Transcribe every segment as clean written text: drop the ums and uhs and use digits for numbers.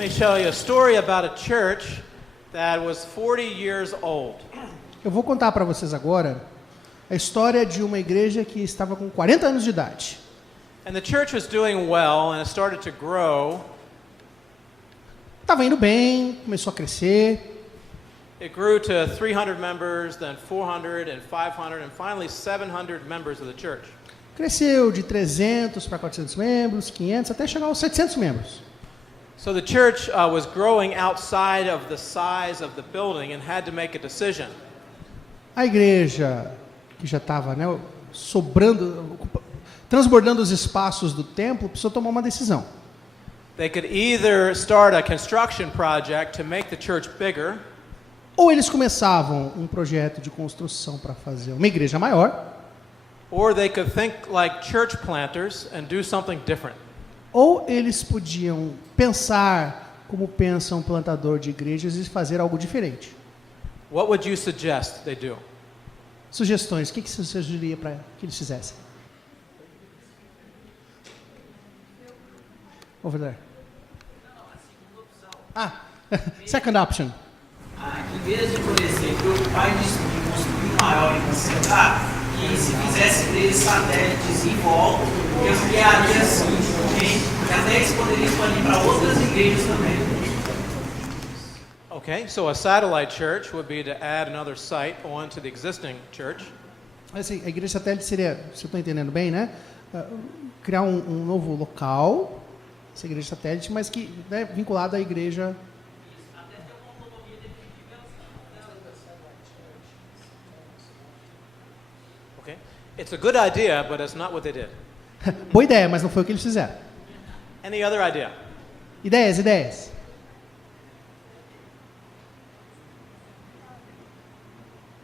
me show you a story about a church that was 40 years old. Eu vou contar para vocês agora a história de uma igreja que estava com 40 anos de idade. And the church was doing well and it started to grow. Estava indo bem, começou a crescer. It grew to 300 members, then 400 and 500 and finally 700 members of the church. Cresceu de 300 para 400 membros, 500, até chegar aos 700 membros. So the church was growing outside of the size of the building and had to make a decision. A igreja, que já estava, né, sobrando, transbordando os espaços do templo, precisou tomar uma decisão. They could either start a construction project to make the church bigger, Ou eles começavam um projeto de construção para fazer uma igreja maior, or they could think like church planters and do something different. ou eles podiam pensar como pensa um plantador de igrejas e fazer algo diferente. What would you suggest they do? Sugestões, o que você sugeriria para que eles fizessem? Over there. Second option. Em vez de, por exemplo, preocupar em construir maior e concentrar, que se fizesse igrejas satélites em volta, que ampliaria assim, e até eles poderiam expandir para outras igrejas também. Okay, so a satellite church would be to add another site onto the existing church. Assim, a igreja satélite seria, se eu estou entendendo bem, né? Criar um novo local, essa igreja satélite, mas que né, vinculado à igreja. Okay, it's a good idea, but it's not what they did. Boa ideia, mas não foi o que eles fizeram. Any other idea? Ideias.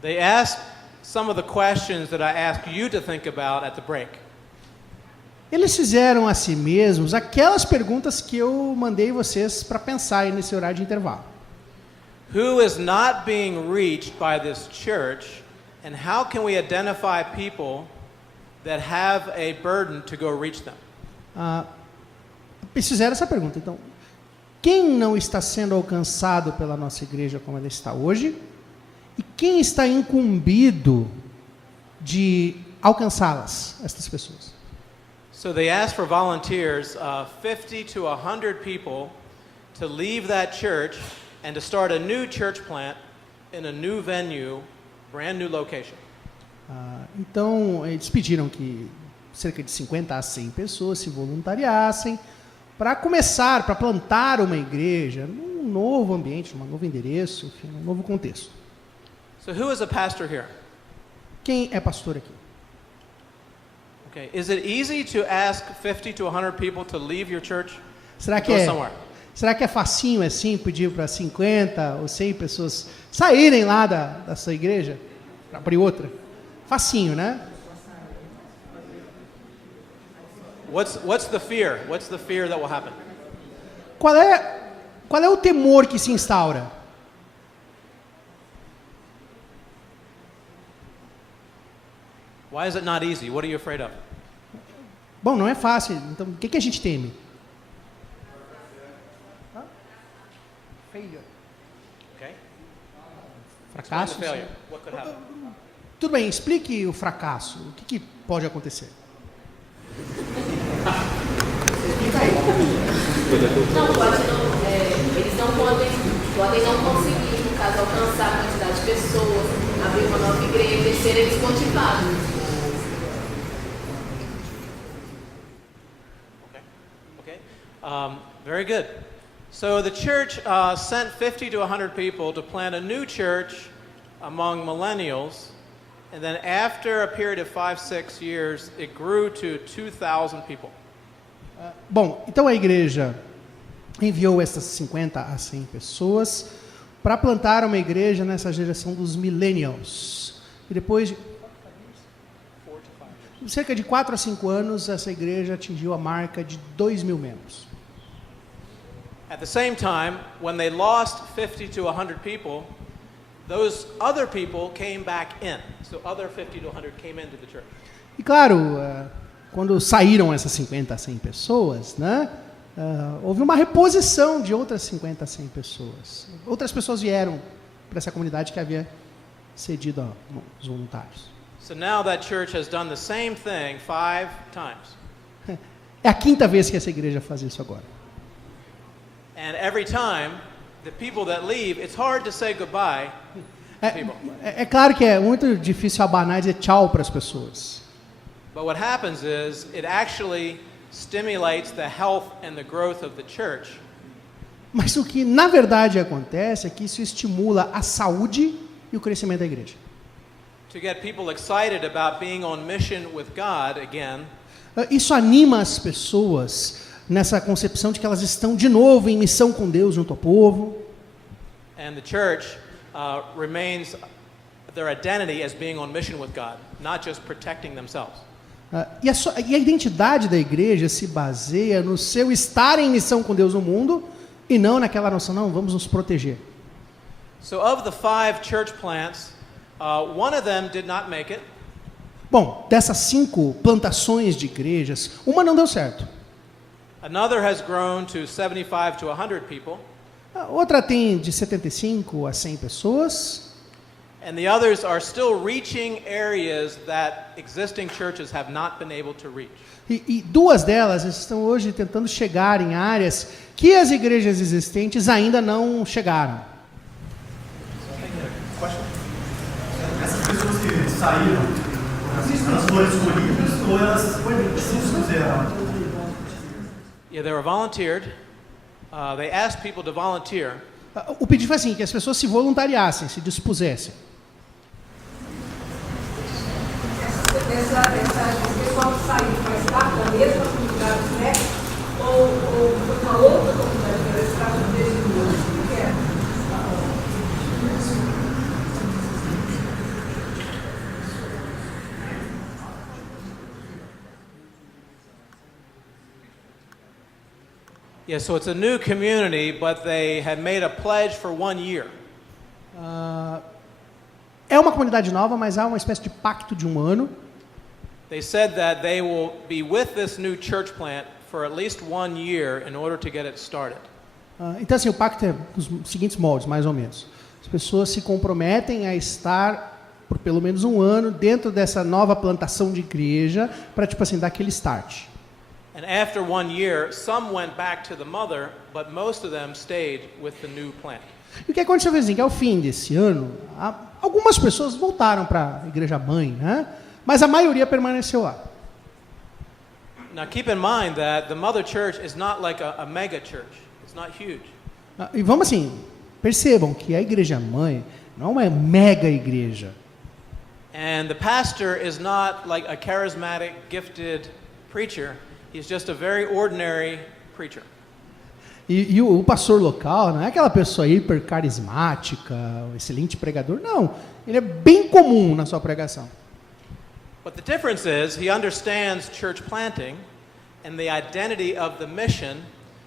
They asked some of the questions that I asked you to think about at the break. Eles fizeram a si mesmos aquelas perguntas que eu mandei vocês para pensar aí nesse horário de intervalo. Who is not being reached by this church, and how can we identify people that have a burden to go reach them? Eles fizeram essa pergunta. Então, quem não está sendo alcançado pela nossa igreja como ela está hoje? E quem está incumbido de alcançá-las, estas pessoas? So they asked for volunteers, 50 to 100 people, to leave that church and to start a new church plant in a new venue, brand new location. Então, eles pediram que cerca de 50 a 100 pessoas se voluntariassem para começar, para plantar uma igreja num novo ambiente, num novo endereço, enfim, num novo contexto. So who is a pastor here? Quem é pastor aqui? Okay, is it easy to ask 50 to 100 people to leave your church? Será Go que somewhere. será que é facinho assim pedir para 50 ou 100 pessoas saírem lá da sua igreja para abrir outra? Facinho, né? What's the fear? What's the fear that will happen? Qual é o temor que se instaura? Why is it not easy? What are you afraid of? Bom, não é fácil. Então, o que a gente teme? Failure. Okay. Explain the Fracasso? failure. What could happen? Tudo bem, explique o fracasso. O que pode acontecer? Eles não podem não conseguir, no caso, alcançar a quantidade de pessoas, abrir uma nova igreja e serem desmotivados. Okay. Very good. So the church sent 50 to 100 people to plant a new church among millennials, and then after a period of 5-6 years, it grew to 2,000 people. Bom, então a igreja enviou essas 50 a 100 pessoas para plantar uma igreja nessa geração dos millennials. E depois de cerca de 4 a 5 anos, essa igreja atingiu a marca de 2.000 membros. At the same time, when they lost 50 to 100 people, those other people came back in. So other 50 to 100 came into the church. E claro, quando saíram essas 50 a 100 pessoas, né, houve uma reposição de outras 50 a 100 pessoas. Outras pessoas vieram para essa comunidade que havia cedido aos voluntários. So now that church has done the same thing 5 times. É a 5ª vez que essa igreja faz isso agora. And every time, the people that leave, it's hard to say goodbye to people. É claro que é muito difícil abanar e dizer tchau para as pessoas. But what happens is, it actually stimulates the health and the growth of the church. Mas o que na verdade acontece é que isso estimula a saúde e o crescimento da igreja. To get people excited about being on mission with God again. Isso anima as pessoas nessa concepção de que elas estão de novo em missão com Deus junto ao povo. And the church remains their identity as being on mission with God, not just protecting themselves. E a identidade da igreja se baseia no seu estar em missão com Deus no mundo e não naquela noção, não, vamos nos proteger. So of the 5 church plants, one of them did not make it. Bom, dessas 5 plantações de igrejas, uma não deu certo. Another has grown to 75 to 100 people. A outra tem de 75 a 100 pessoas. And the others are still reaching areas that existing churches have not been able to reach. E 2 delas estão hoje tentando chegar em áreas que as igrejas existentes ainda não chegaram. Essas pessoas que saíram, elas foram escolhidas ou elas se expuseram? Yeah, they were volunteered. They asked people to volunteer. O pedido foi assim, que as pessoas se voluntariassem, se dispusessem. Esse pessoal que saiu para estar na mesma comunidade, né? Ou foi uma outra comunidade para estar no mesmo lugar? O que é? Yeah, so it's a new community, but they had made a pledge for 1 year. É uma comunidade nova, mas há uma espécie de pacto de 1 ano. They said that they will be with this new church plant for at least 1 year in order to get it started. Então, assim, o pacto é dos seguintes moldes, mais ou menos. As pessoas se comprometem a estar por pelo menos 1 ano dentro dessa nova plantação de igreja para, tipo assim, dar aquele start. And after 1 year, some went back to the mother, but most of them stayed with the new plant. E o que aconteceu foi assim, que ao fim desse ano, algumas pessoas voltaram para a igreja mãe, né? Mas a maioria permaneceu lá. Now keep in mind that the mother church is not like a mega church. It's not huge. E vamos assim, percebam que a igreja mãe não é uma mega igreja. And the pastor is not like a charismatic, gifted preacher. He's just a very ordinary preacher. E o pastor local não é aquela pessoa hiper carismática, um excelente pregador, não. Ele é bem comum na sua pregação. But the difference is he understands church planting, and the identity of the mission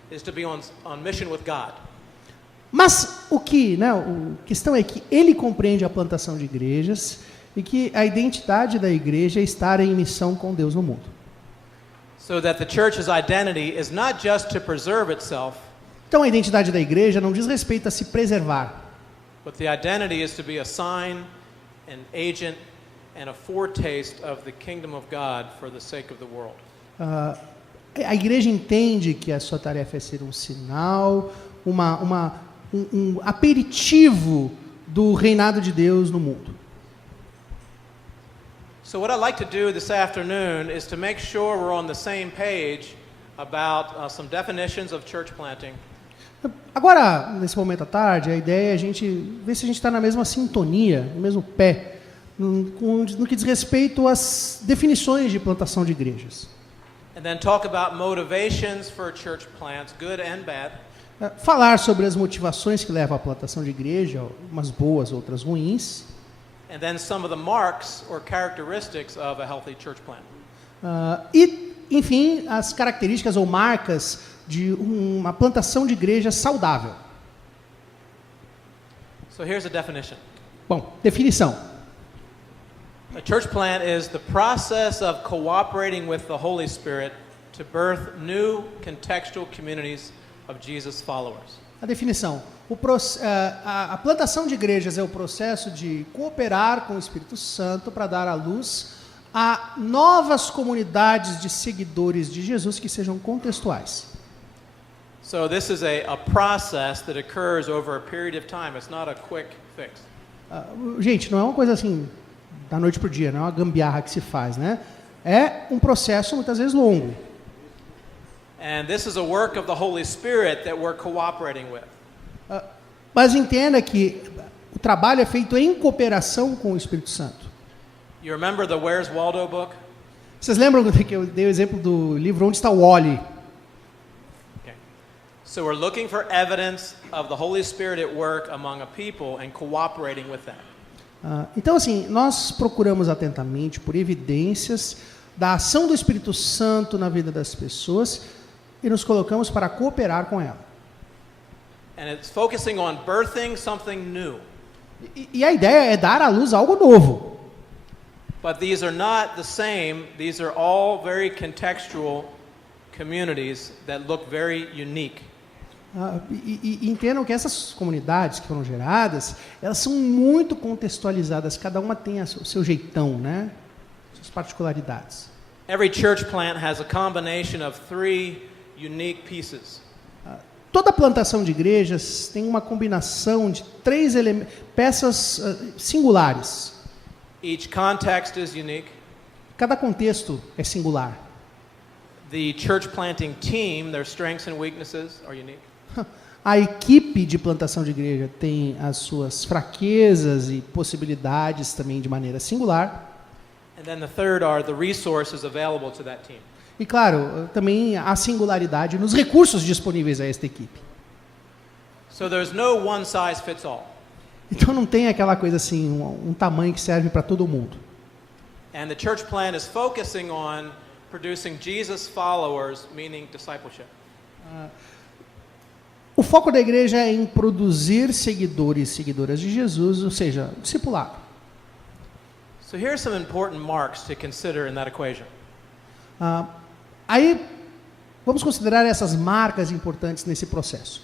is to be on mission with God. Mas a questão é que ele compreende a plantação de igrejas e que a identidade da igreja é estar em missão com Deus no mundo. So that the church's identity is not just to preserve itself, Então a identidade da igreja não diz respeito a se preservar, but the identity is to be a sign, an agent, and a foretaste of the kingdom of God for the sake of the world. A igreja entende que a sua tarefa é ser um sinal, um aperitivo do reinado de Deus no mundo. So what I'd like to do this afternoon is to make sure we're on the same page about some definitions of church planting. Agora, nesse momento à tarde, a ideia é a gente ver se a gente está na mesma sintonia, no mesmo pé, no que diz respeito às definições de plantação de igrejas. And then talk about motivations for church plants, good and bad. Falar sobre as motivações que levam à plantação de igreja, umas boas, outras ruins. And then some of the marks or characteristics of a healthy church plant. E, enfim, as características ou marcas de uma plantação de igreja saudável. So here's a definition. Bom, definição. A church plant is the process of cooperating with the Holy Spirit to to birth new contextual communities of Jesus followers. A definição. A plantação de igrejas é o processo de cooperar com o Espírito Santo para dar à luz a novas comunidades de seguidores de Jesus que sejam contextuais. So this is a process that occurs over a period of time. It's not a quick fix. Gente, não é uma coisa assim da noite para o dia, não é uma gambiarra que se faz, né? É um processo muitas vezes longo. And this is a work of the Holy Spirit that we're cooperating with. Mas entenda que o trabalho é feito em cooperação com o Espírito Santo. You remember the Where's Waldo book? Vocês lembram que eu dei o exemplo do livro Onde está o Wally? Okay. So we're looking for evidence of the Holy Spirit at work among a people and cooperating with them. Então, assim, nós procuramos atentamente por evidências da ação do Espírito Santo na vida das pessoas e nos colocamos para cooperar com ela. And it's focusing on birthing something new. E a ideia é dar à luz algo novo. But these are not the same. These are all very contextual communities that look very unique. E entendam que essas comunidades que foram geradas, elas são muito contextualizadas, cada uma tem o seu jeitão, né? Suas particularidades. Every church plant has a combination of 3 unique pieces. Toda plantação de igrejas tem uma combinação de 3 peças singulares. Each context is unique. Cada contexto é singular. The church planting team, their strengths and weaknesses are unique. A equipe de plantação de igreja tem as suas fraquezas e possibilidades também de maneira singular. And then the third are the resources available to that team. E claro, também há singularidade nos recursos disponíveis a esta equipe. So there's no one size fits all. Então não tem aquela coisa assim, um tamanho que serve para todo mundo. And the church plant is focusing on producing Jesus followers, meaning discipleship. O foco da igreja é em produzir seguidores e seguidoras de Jesus, ou seja, discipulado. So here's some important marks to consider in that equation. Aí, vamos considerar essas marcas importantes nesse processo.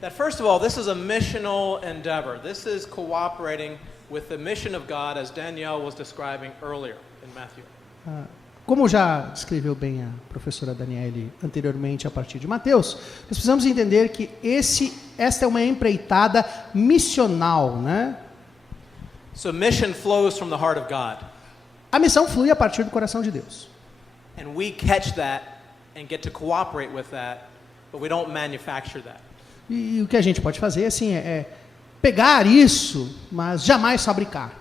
That first of all, this is a missional endeavor. This is cooperating with the mission of God as Danielle was describing earlier in Matthew. Como já descreveu bem a professora Daniele anteriormente a partir de Mateus, nós precisamos entender que esta é uma empreitada missional, né? So mission flows from the heart of God. A missão flui a partir do coração de Deus. And we catch that and get to cooperate with that, but we don't manufacture that. E o que a gente pode fazer assim, é pegar isso, mas jamais fabricar.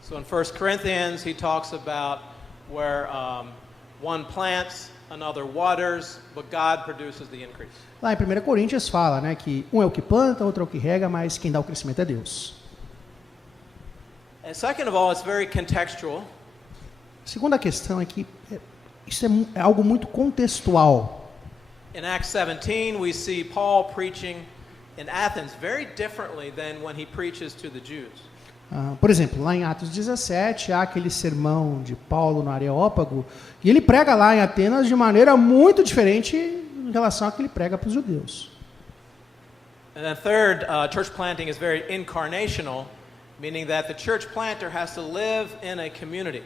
So in 1 Corinthians, he talks about where one plants, another waters, but God produces the increase. Lá em 1 Coríntios fala, né, que um é o que planta, outro é o que rega, mas quem dá o crescimento é Deus. And second of all, it's very contextual. A segunda questão é que isso é algo muito contextual. In Acts 17, we see Paul preaching in Athens very differently than when he preaches to the Jews. Por exemplo, lá em Atos 17, há aquele sermão de Paulo no Areópago, e ele prega lá em Atenas de maneira muito diferente em relação ao que ele prega para os judeus. And then third, church planting is very incarnational, meaning that the church planter has to live in a community.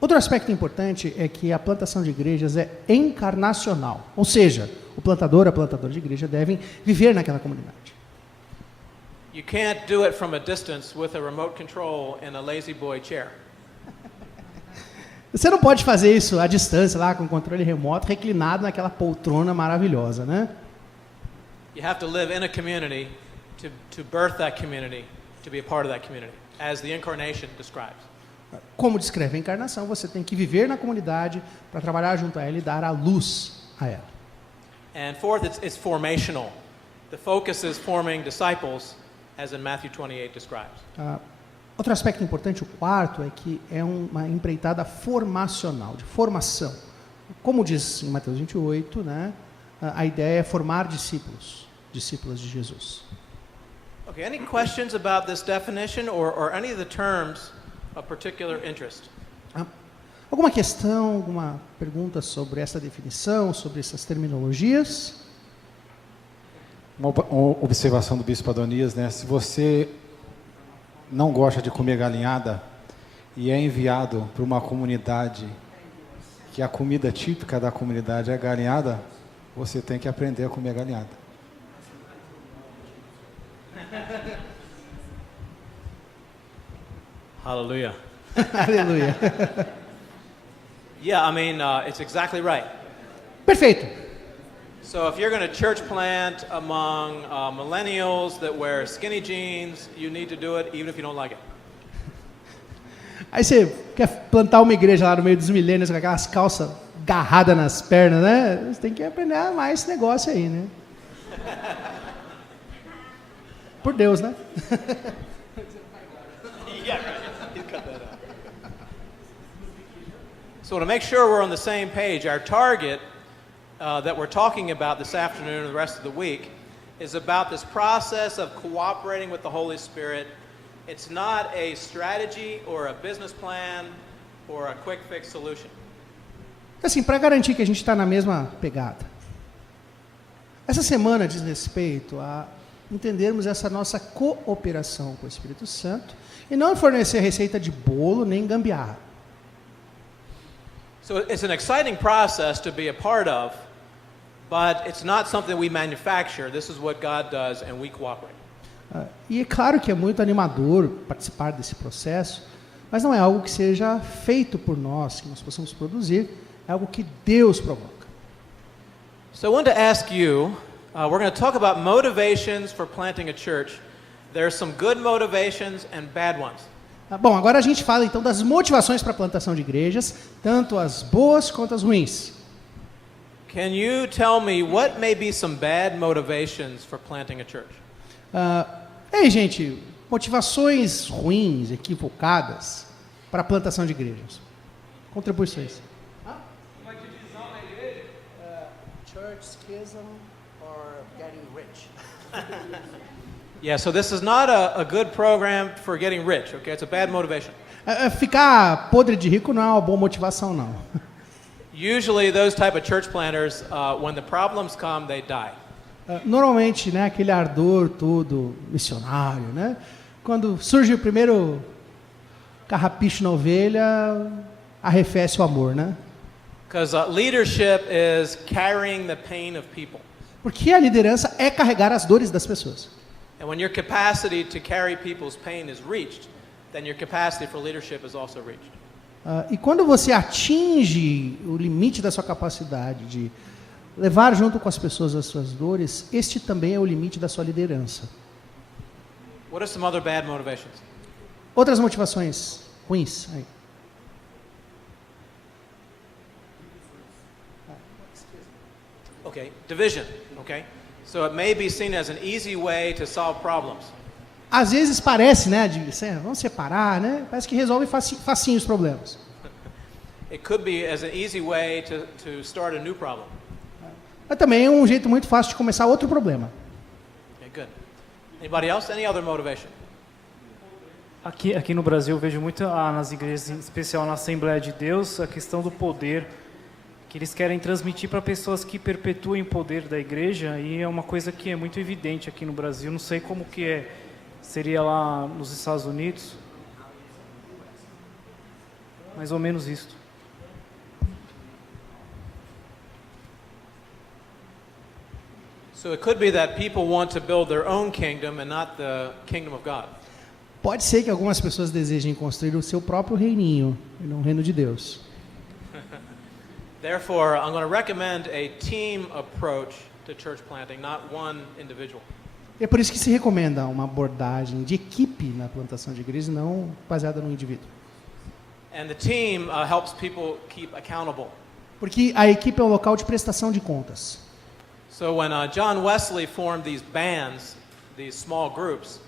Outro aspecto importante é que a plantação de igrejas é encarnacional, ou seja, o plantador, a plantadora de igreja devem viver naquela comunidade. You can't do it from a distance with a remote control in a lazy boy chair. Você não pode fazer isso à distância, lá com controle remoto, reclinado naquela poltrona maravilhosa, né? You have to live in a community to birth that community, to be a part of that community, as the incarnation describes. Como descreve a encarnação, você tem que viver na comunidade para trabalhar junto a ela e dar a luz a ela. And fourth, it's formational. The focus is forming disciples, as in Matthew 28 describes. Outro aspecto importante, o quarto, é que é uma empreitada formacional, de formação. Como diz em Mateus 28, né, a ideia é formar discípulos, discípulas de Jesus. Okay, any questions about this definition or any of the terms of particular interest? Alguma questão, alguma pergunta sobre essa definição, sobre essas terminologias? Uma observação do Bispo Adonias, né? Se você não gosta de comer galinhada e é enviado para uma comunidade que a comida típica da comunidade é galinhada, você tem que aprender a comer galinhada. Hallelujah. Aleluia. Yeah, I mean, it's exactly right. Perfeito. So if you're going to church plant among millennials that wear skinny jeans, you need to do it even if you don't like it. Aí você quer plantar uma igreja lá no meio dos milênios com aquelas calças agarradas nas pernas, né? Você tem que aprender a amar esse negócio aí, né? Por Deus, né? Yeah, right. You cut that out. So to make sure we're on the same page, our target that we're talking about this afternoon and the rest of the week is about this process of cooperating with the Holy Spirit. It's not a strategy or a business plan or a quick fix solution. Assim, para garantir que a gente está na mesma pegada. Essa semana diz respeito a entendermos essa nossa cooperação com o Espírito Santo e não fornecer receita de bolo nem gambiarra. So it's an exciting process to be a part of, but it's not something we manufacture. This is what God does and we cooperate. E é claro que é muito animador participar desse processo, mas não é algo que seja feito por nós, que nós possamos produzir, é algo que Deus provoca. So I want to ask you, we're going to talk about motivations for planting a church. There are some good motivations and bad ones. Bom, agora a gente fala então das motivações para a plantação de igrejas, tanto as boas quanto as ruins. Can you tell me what may be some bad motivations for planting a church? Ei, gente, motivações ruins, equivocadas para a plantação de igrejas. Contribuições. Uma divisão na igreja? Church schism or getting rich. Yeah, so this is not a good program for getting rich, okay? It's a bad motivation. Ficar podre de rico não é uma boa motivação, não. Usually those type of church planters, when the problems come, they die. Normalmente, né, aquele ardor todo missionário, né? Quando surge o primeiro carrapicho na ovelha, arrefece o amor, né? Because leadership is carrying the pain of people. Porque a liderança é carregar as dores das pessoas. And when your capacity to carry people's pain is reached, then your capacity for leadership is also reached. E quando você atinge o limite da sua capacidade de levar junto com as pessoas as suas dores, este também é o limite da sua liderança. What are some other bad motivations? Outras motivações ruins? Aí. Okay, division, okay? So it may be seen as an easy way to solve problems. Às vezes parece, né, vamos separar, né? Parece que resolve facinho os problemas. It could be as an easy way to start a new problem. Mas também é um jeito muito fácil de começar outro problema. Okay, good. Anybody else? Any other motivation? Aqui no Brasil eu vejo muito nas igrejas, em especial na Assembleia de Deus, a questão do poder, que eles querem transmitir para pessoas que perpetuem o poder da igreja, e é uma coisa que é muito evidente aqui no Brasil. Não sei como que seria lá nos Estados Unidos. Mais ou menos isso. So it could be that people want to build their own kingdom and not the kingdom of God. Pode ser que algumas pessoas desejem construir o seu próprio reininho, e não o reino de Deus. Therefore, I'm going to recommend a team approach to church planting, not one individual. É por isso que se recomenda uma abordagem de equipe na plantação de igrejas, não baseada no indivíduo. And the team helps people keep accountable. Porque a equipe é um local de prestação de contas. So when John Wesley formed these bands, these small groups,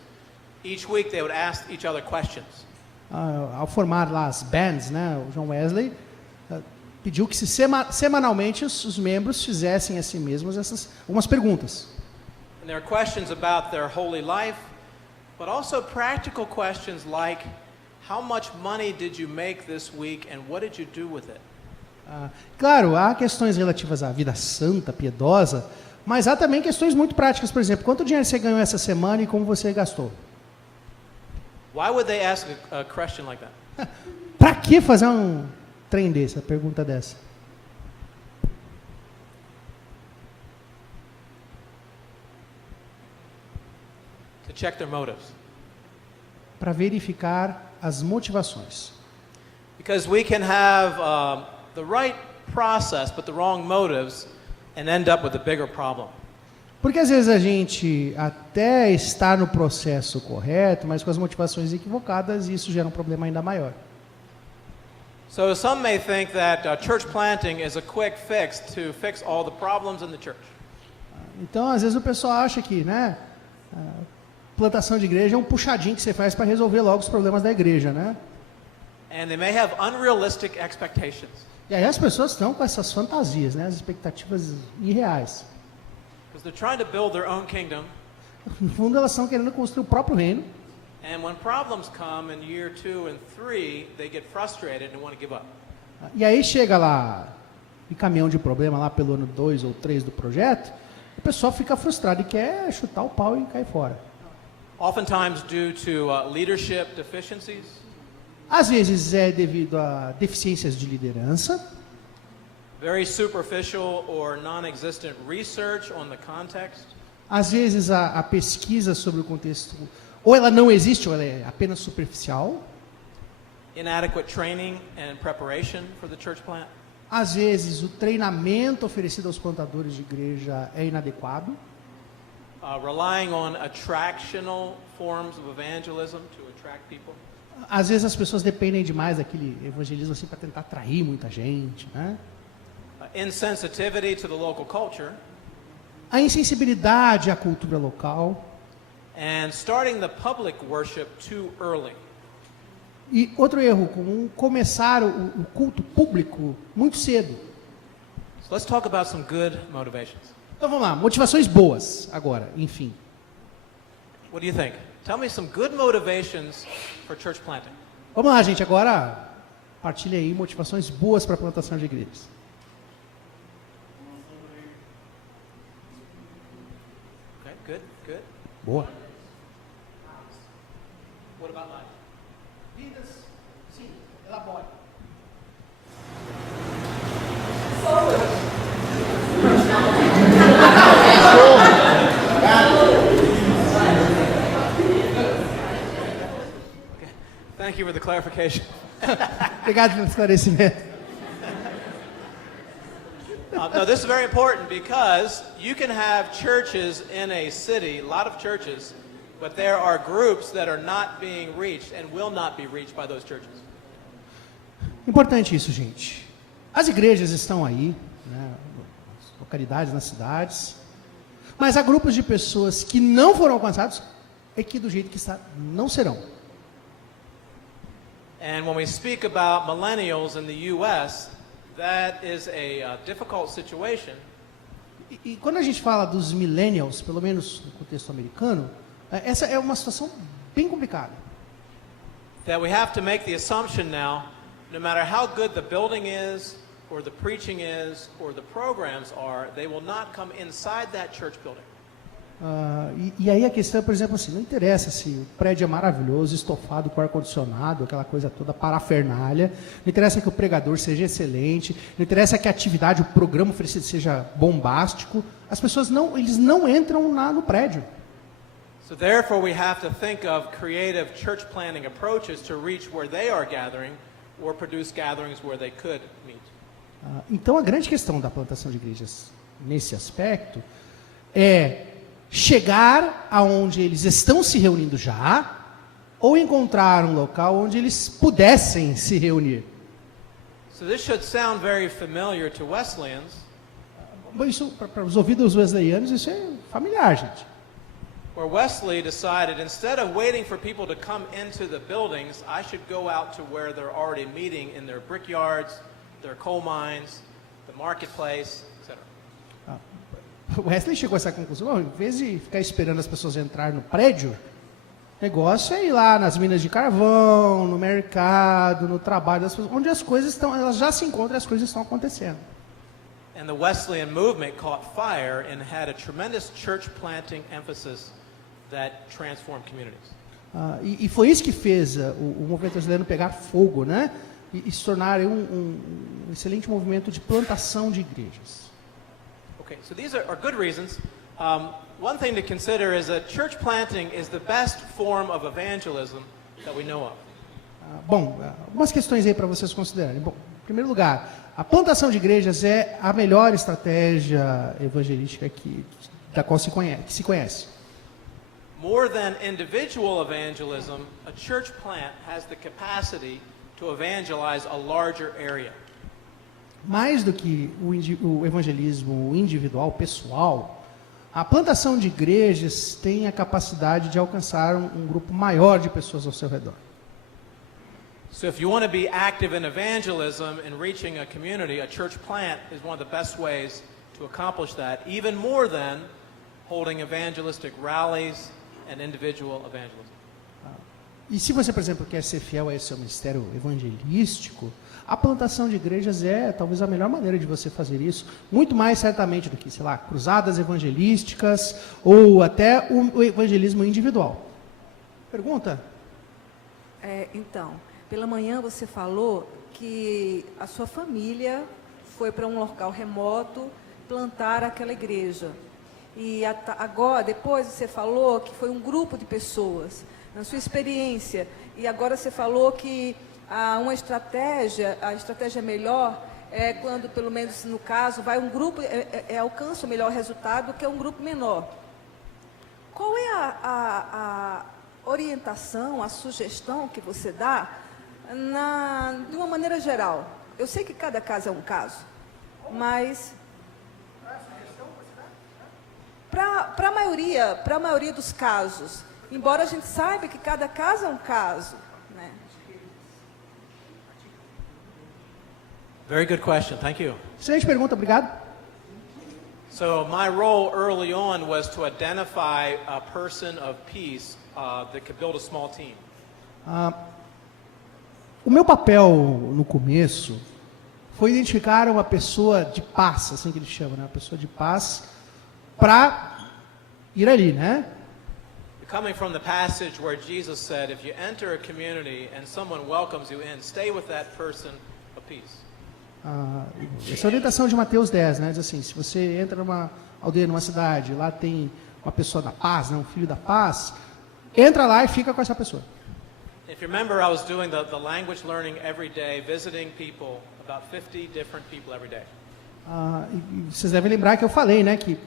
each week they would ask each other questions. Ao formar lá as bands, né, o John Wesley pediu que semanalmente os membros fizessem a si mesmos algumas perguntas. And there are questions about their holy life, but also practical questions like, how much money did you make this week and what did you do with it? Claro, há questões relativas à vida santa, piedosa, mas há também questões muito práticas, por exemplo, quanto dinheiro você ganhou essa semana e como você gastou? Why would they ask a question like that? Para que fazer um trem desse, a pergunta dessa? To check their motives. Para verificar as motivações. Because we can have the right process but the wrong motives and end up with a bigger problem. Porque às vezes a gente até está no processo correto, mas com as motivações equivocadas, e isso gera um problema ainda maior. So some may think that church planting is a quick fix to fix all the problems in the church. Então, às vezes o pessoal acha que, né, plantação de igreja é um puxadinho que você faz para resolver logo os problemas da igreja, né? And they may have unrealistic expectations. E aí as pessoas estão com essas fantasias, né, as expectativas irreais. Because they're trying to build their own kingdom. No fundo, elas estão querendo construir o próprio reino. And when problems come in year 2 and 3, they get frustrated and want to give up. E aí chega lá, um caminhão de problema lá pelo ano 2 ou 3 do projeto, o pessoal fica frustrado e quer chutar o pau e cair fora. Oftentimes due to leadership deficiencies. Às vezes é devido a deficiências de liderança, Very superficial or non-existent research on the context. às vezes a pesquisa sobre o contexto, ou ela não existe ou ela é apenas superficial, Inadequate training and preparation for the church plant. às vezes o treinamento oferecido aos plantadores de igreja é inadequado, Relying on attractional forms of evangelism to attract people. às vezes as pessoas dependem demais daquele evangelismo assim para tentar atrair muita gente, né? Insensitivity to the local culture. A insensibilidade à cultura local. And starting the public worship too early. E outro erro comum, começar o culto público muito cedo. So let's talk about some good motivations. Então vamos lá, motivações boas agora, enfim. What do you think? Tell me some good motivations for church planting. Vamos lá, gente, agora partilhe aí motivações boas para a plantação de igrejas. Okay, good, good. Boa. What about life? Vidas, sim, elabore. Thank you for the clarification. Obrigado pelo esclarecimento. No, this is very important because you can have churches in a city, a lot of churches, but there are groups that are not being reached and will not be reached by those churches. Importante isso, gente. As igrejas estão aí, né, nas localidades, nas cidades, mas há grupos de pessoas que não foram alcançados e que do jeito que está não serão. And when we speak about millennials in the U.S., that is a difficult situation. E quando a gente fala dos millennials, pelo menos no contexto americano, essa é uma situação bem complicada. That we have to make the assumption now, no matter how good the building is, or the preaching is, or the programs are, they will not come inside that church building. E aí a questão é, por exemplo, assim, não interessa se o prédio é maravilhoso, estofado com ar-condicionado, aquela coisa toda, parafernália, não interessa que o pregador seja excelente, não interessa que a atividade, o programa oferecido seja bombástico, as pessoas eles não entram no prédio. So therefore we have to think of creative church planting approaches to reach where they are gathering, or produce gatherings where they could meet. Então a grande questão da plantação de igrejas nesse aspecto é chegar aonde eles estão se reunindo já, ou encontrar um local onde eles pudessem se reunir. So this should sound very familiar to Wesleyans. Isso, para os ouvidos wesleyanos, isso é familiar, gente. Where Wesley decided, instead of waiting for people to come into the buildings, I should go out to where they're already meeting in their brickyards, their coal mines, the marketplace, etc. Wesley chegou a essa conclusão, em vez de ficar esperando as pessoas entrar no prédio, Negócio é ir lá nas minas de carvão, no mercado, no trabalho das pessoas, onde as coisas estão, elas já se encontram e as coisas estão acontecendo. And the Wesleyan movement caught fire and had a tremendous church planting emphasis that transformed communities. E foi isso que fez o movimento wesleyano pegar fogo, né? E se tornar um excelente movimento de plantação de igrejas. Okay, so these are good reasons. One thing to consider is that church planting is the best form of evangelism that we know of. Bom, algumas questões aí para vocês considerarem. Bom, em primeiro lugar, a plantação de igrejas é a melhor estratégia evangelística da qual se conhece. More than individual evangelism, a church plant has the capacity to evangelize a larger area. Mais do que o evangelismo individual, pessoal, a plantação de igrejas tem a capacidade de alcançar um grupo maior de pessoas ao seu redor. So if you want to be active in evangelism and reaching a community, a church plant is one of the best ways to accomplish that, even more than holding evangelistic rallies and individual evangelism. E se você, por exemplo, quer ser fiel a esse seu ministério evangelístico, a plantação de igrejas é talvez a melhor maneira de você fazer isso, muito mais certamente do que, sei lá, cruzadas evangelísticas ou até o evangelismo individual. Pergunta? Então, pela manhã você falou que a sua família foi para um local remoto plantar aquela igreja. E agora, depois você falou que foi um grupo de pessoas. Na sua experiência, e agora você falou que a estratégia melhor é quando, pelo menos no caso, vai um grupo, alcança o melhor resultado que é um grupo menor. Qual é a orientação, a sugestão que você dá de uma maneira geral? Eu sei que cada caso é um caso, mas para a maioria dos casos, embora a gente saiba que cada caso é um caso, né? Very good question. Thank you. Excelente pergunta, obrigado. So my role early on was to identify a person of peace that could build a small team. O meu papel no começo foi identificar uma pessoa de paz, assim que ele chama, né? Uma pessoa de paz, para ir ali, né? Coming from the passage where Jesus said, if you enter a community and someone welcomes you in, stay with that person of peace. Essa é a orientação de Mateus 10, né? Diz assim, se você entra numa aldeia, numa cidade, lá tem uma pessoa da paz, né? Um filho da paz, entra lá e fica com essa pessoa. If you remember, I was doing the language learning every day, visiting people, about 50 different people every day. E vocês devem lembrar que eu falei, né? Que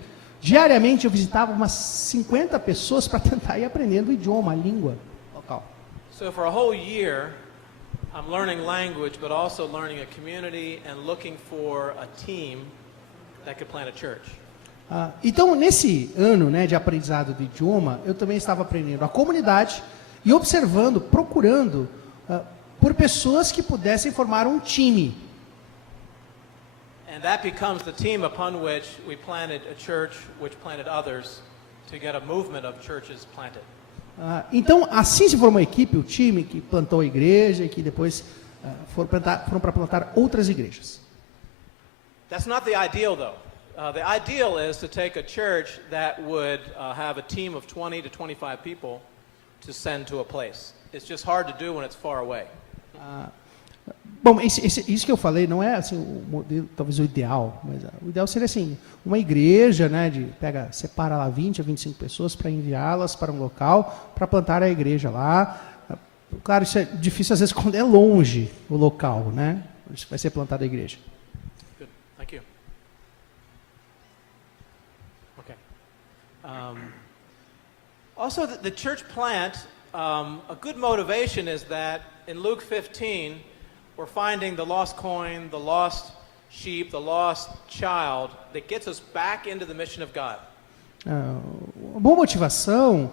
diariamente eu visitava umas 50 pessoas para tentar ir aprendendo o idioma, a língua local. So for a whole year, I'm learning language, but also learning a community and looking for a team that could plant a church. Então, nesse ano, né, de aprendizado do idioma, eu também estava aprendendo a comunidade e observando, procurando por pessoas que pudessem formar um time. And that becomes the team upon which we planted a church, which planted others, to get a movement of churches planted. Então, assim se formou a equipe, o time que plantou a igreja e que depois foram para plantar outras igrejas. That's not the ideal, though. The ideal is to take a church that would have a team of 20 to 25 people to send to a place. It's just hard to do when it's far away. Bom, isso que eu falei não é assim o modelo, talvez o ideal, mas o ideal seria assim, uma igreja, né, separa lá 20 a 25 pessoas para enviá-las para um local para plantar a igreja lá. Claro, isso é difícil às vezes quando é longe o local, né? Onde vai ser plantada a igreja. Good. Thank you. Okay. Also, the church plant, a good motivation is that in Luke 15, we're finding the lost coin, the lost sheep, the lost child that gets us back into the mission of God. Uma boa motivação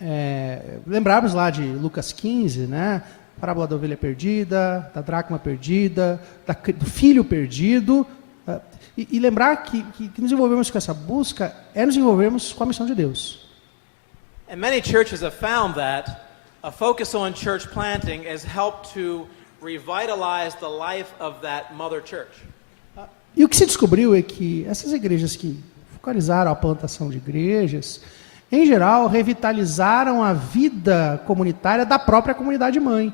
é lembrarmos lá de Lucas 15, né? Parábola da ovelha perdida, da dracma perdida, do filho perdido, e lembrar que nos envolvemos com essa busca é nos envolvermos com a missão de Deus. And many churches have found that a focus on church planting has helped to revitalize the life of that mother church. E o que se descobriu é que essas igrejas que focalizaram a plantação de igrejas, em geral, revitalizaram a vida comunitária da própria comunidade mãe.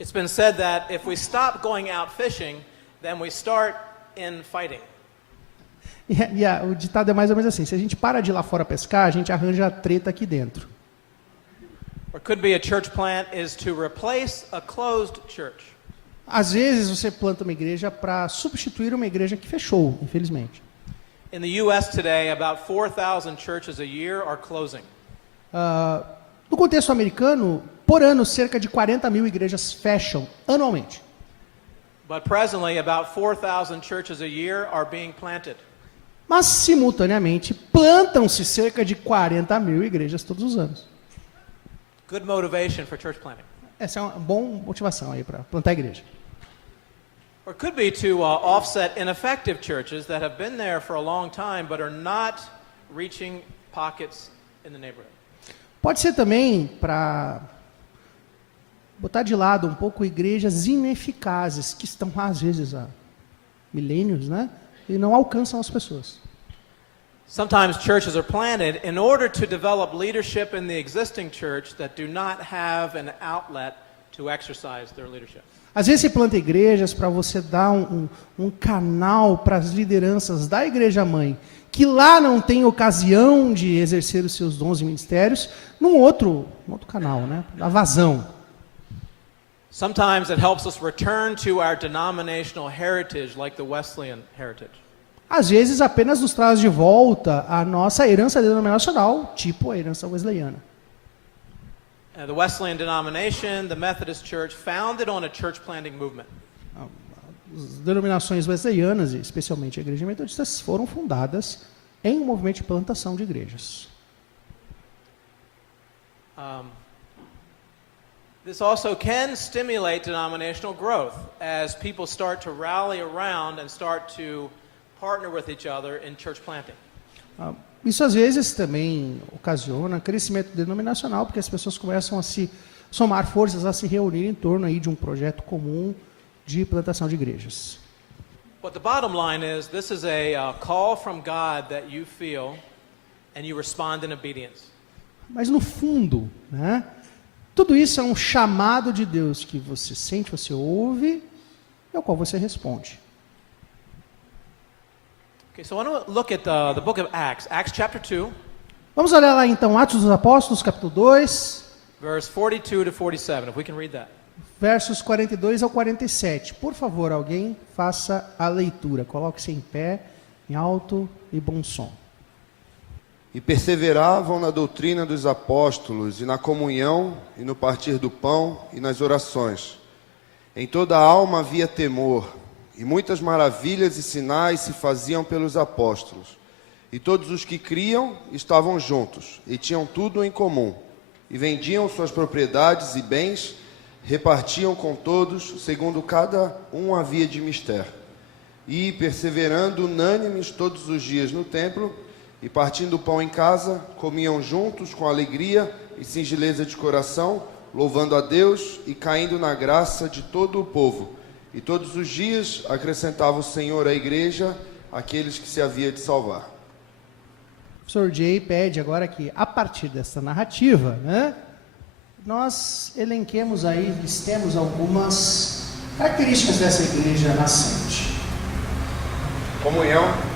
It's been said that if we stop going out fishing, then we start infighting. O ditado é mais ou menos assim: se a gente para de ir lá fora pescar, a gente arranja treta aqui dentro. Or could be a church plant is to replace a closed church. Às vezes você planta uma igreja para substituir uma igreja que fechou, infelizmente. In the U.S. today, about 4,000 churches a year are closing. No contexto americano, por ano, cerca de 40 mil igrejas fecham anualmente. But presently, about 4,000 churches a year are being planted. Mas, simultaneamente, plantam-se cerca de 40 mil igrejas todos os anos. Good motivation for church planting. Essa é uma boa motivação aí para plantar igreja. Or it could be to offset ineffective churches that have been there for a long time but are not reaching pockets in the neighborhood. Pode ser também para botar de lado um pouco igrejas ineficazes, que estão às vezes há milênios, né? E não alcançam as pessoas. Sometimes churches are planted in order to develop leadership in the existing church that do not have an outlet to exercise their leadership. Às vezes se planta igrejas para você dar um canal para as lideranças da igreja mãe, que lá não tem ocasião de exercer os seus dons e ministérios, num outro canal, né? Da vazão. Sometimes it helps us return to our denominational heritage, like the Wesleyan heritage. Às vezes apenas nos traz de volta a nossa herança denominacional, tipo a herança wesleyana. The Wesleyan denomination, the Methodist Church, founded on a church planting movement. As denominações wesleyanas, e especialmente a igreja metodista, foram fundadas em um movimento de plantação de igrejas. This also can stimulate denominational growth as people start to rally around and start to partner with each other in church planting. Isso às vezes também ocasiona crescimento denominacional, porque as pessoas começam a se somar forças, a se reunir em torno aí de um projeto comum de plantação de igrejas. But the bottom line is, this is a call from God that you feel and you respond in obedience. Mas no fundo, né, tudo isso é um chamado de Deus que você sente, você ouve, e ao qual você responde. Okay, so I want to look at the book of Acts, Acts chapter 2. Vamos olhar lá então Atos dos Apóstolos, capítulo 2, verse 42 to 47, if we can read that. versos 42 ao 47. Por favor, alguém faça a leitura. Coloque-se em pé, em alto e bom som. E perseveravam na doutrina dos apóstolos, e na comunhão, e no partir do pão, e nas orações. Em toda a alma havia temor, e muitas maravilhas e sinais se faziam pelos apóstolos. E todos os que criam estavam juntos, e tinham tudo em comum. E vendiam suas propriedades e bens, repartiam com todos, segundo cada um havia de mister. E, perseverando unânimes todos os dias no templo, e partindo o pão em casa, comiam juntos com alegria e singeleza de coração, louvando a Deus e caindo na graça de todo o povo. E todos os dias acrescentava o Senhor à igreja aqueles que se havia de salvar. O professor Jay pede agora que, a partir dessa narrativa, né, nós elenquemos aí, listemos algumas características dessa igreja nascente. Comunhão.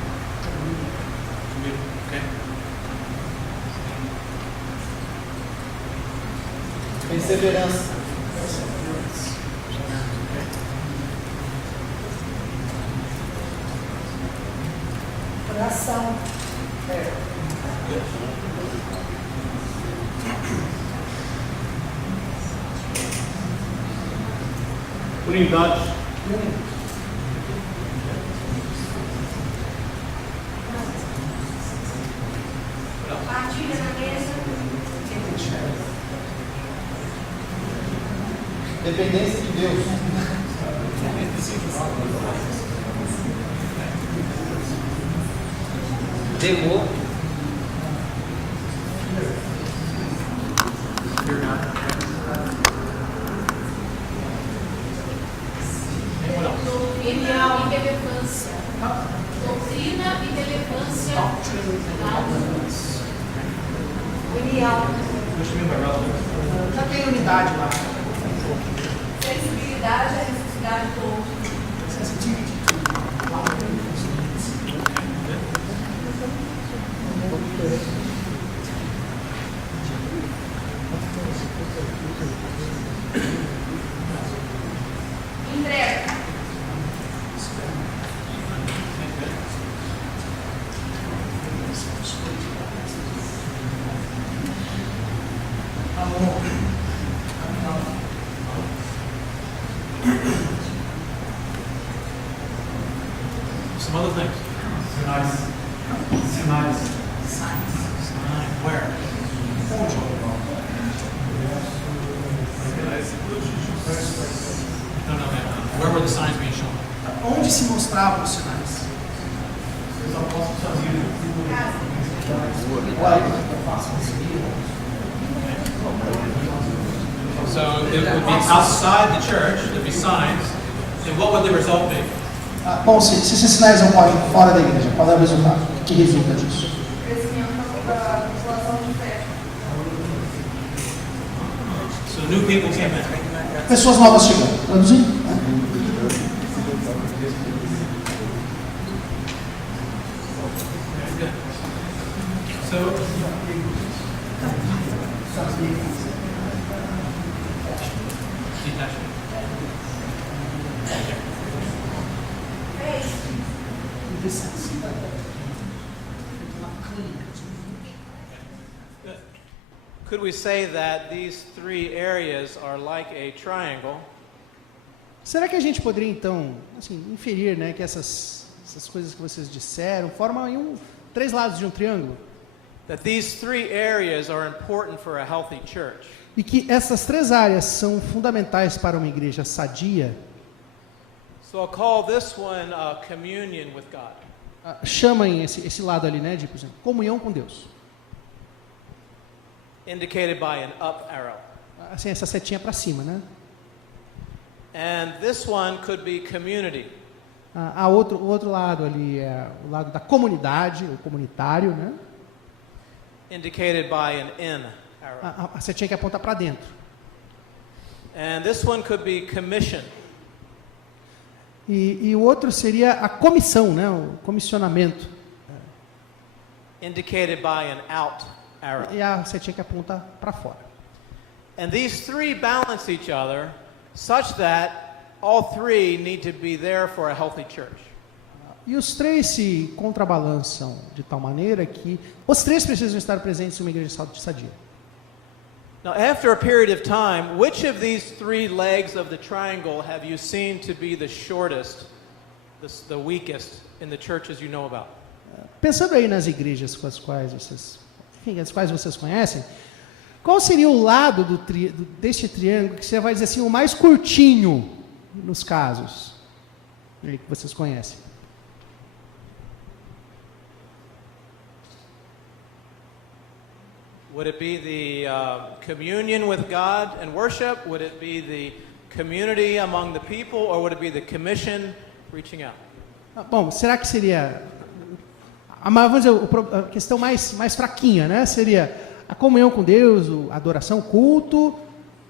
Perseverança. Oração. Unidade. Partilha na mesa. Dependência de Deus. Temor. União. Já tem unidade lá. Sensibilidade à necessidade do outro. Entrega. Some other things. Sinais. Where? No, where were the signs being shown? Onde se mostravam os sinais? Os apóstolos faziam. So it would be outside the church, there'd be signs, and what would the result be? Bom, se esses sinais não podem fora da igreja, qual é o resultado? O que resulta disso? So new people came in. Pessoas novas chegando. Traduzindo? So detachment. Could we say that these three areas are like a triangle? Será que a gente poderia então, assim, inferir, né, que essas coisas que vocês disseram formam três lados de um triângulo? That these three areas are important for a healthy church. E que essas três áreas são fundamentais para uma igreja sadia? So I'll call this one communion with God. Chamem esse lado ali, né, de, por exemplo, comunhão com Deus. Indicated by an up arrow. Assim, essa setinha para cima, né? And this one could be community. O outro lado ali é o lado da comunidade, o comunitário, né? Indicated by an in arrow. A setinha que aponta para dentro. And this one could be commission. E o outro seria a comissão, né? O comissionamento. Indicated by an out arrow. E a setinha que aponta para fora. And these three balance each other such that all three need to be there for a healthy church. E os três se contrabalançam de tal maneira que os três precisam estar presentes em uma igreja sadia. Now, after a period of time, which of these three legs of the triangle have you seen to be the shortest, the weakest in the churches you know about? Pensando aí nas igrejas com as quais vocês conhecem, qual seria o lado deste triângulo que você vai dizer assim, o mais curtinho nos casos que vocês conhecem? Would it be the communion with God and worship? Would it be the community among the people? Or would it be the commission reaching out? Bom, será que seria vamos dizer, a questão mais fraquinha, né? Seria a comunhão com Deus, a adoração, o culto?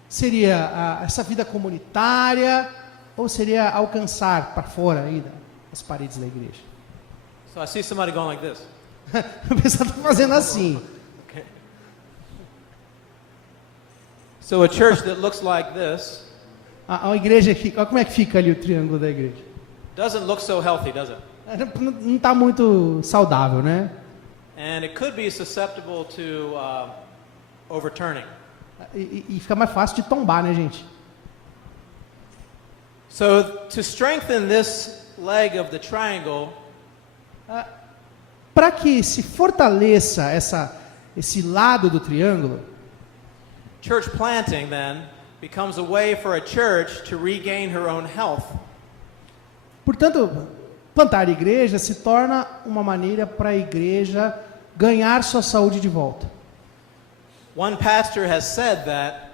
Seria essa vida comunitária? Ou seria alcançar para fora aí das paredes da igreja? So I see somebody going like this. A pessoa está fazendo assim. So a church that looks like this A igreja aqui, olha como é que fica ali o triângulo da igreja. doesn't look so healthy, does it? Não está muito saudável, né? And it could be susceptible to overturning. E fica mais fácil de tombar, né, gente? So to strengthen this leg of the triangle, Para que se fortaleça esse lado do triângulo, church planting then becomes a way for a church to regain her own health. portanto, plantar igreja se torna uma maneira para a igreja ganhar sua saúde de volta. One pastor has said that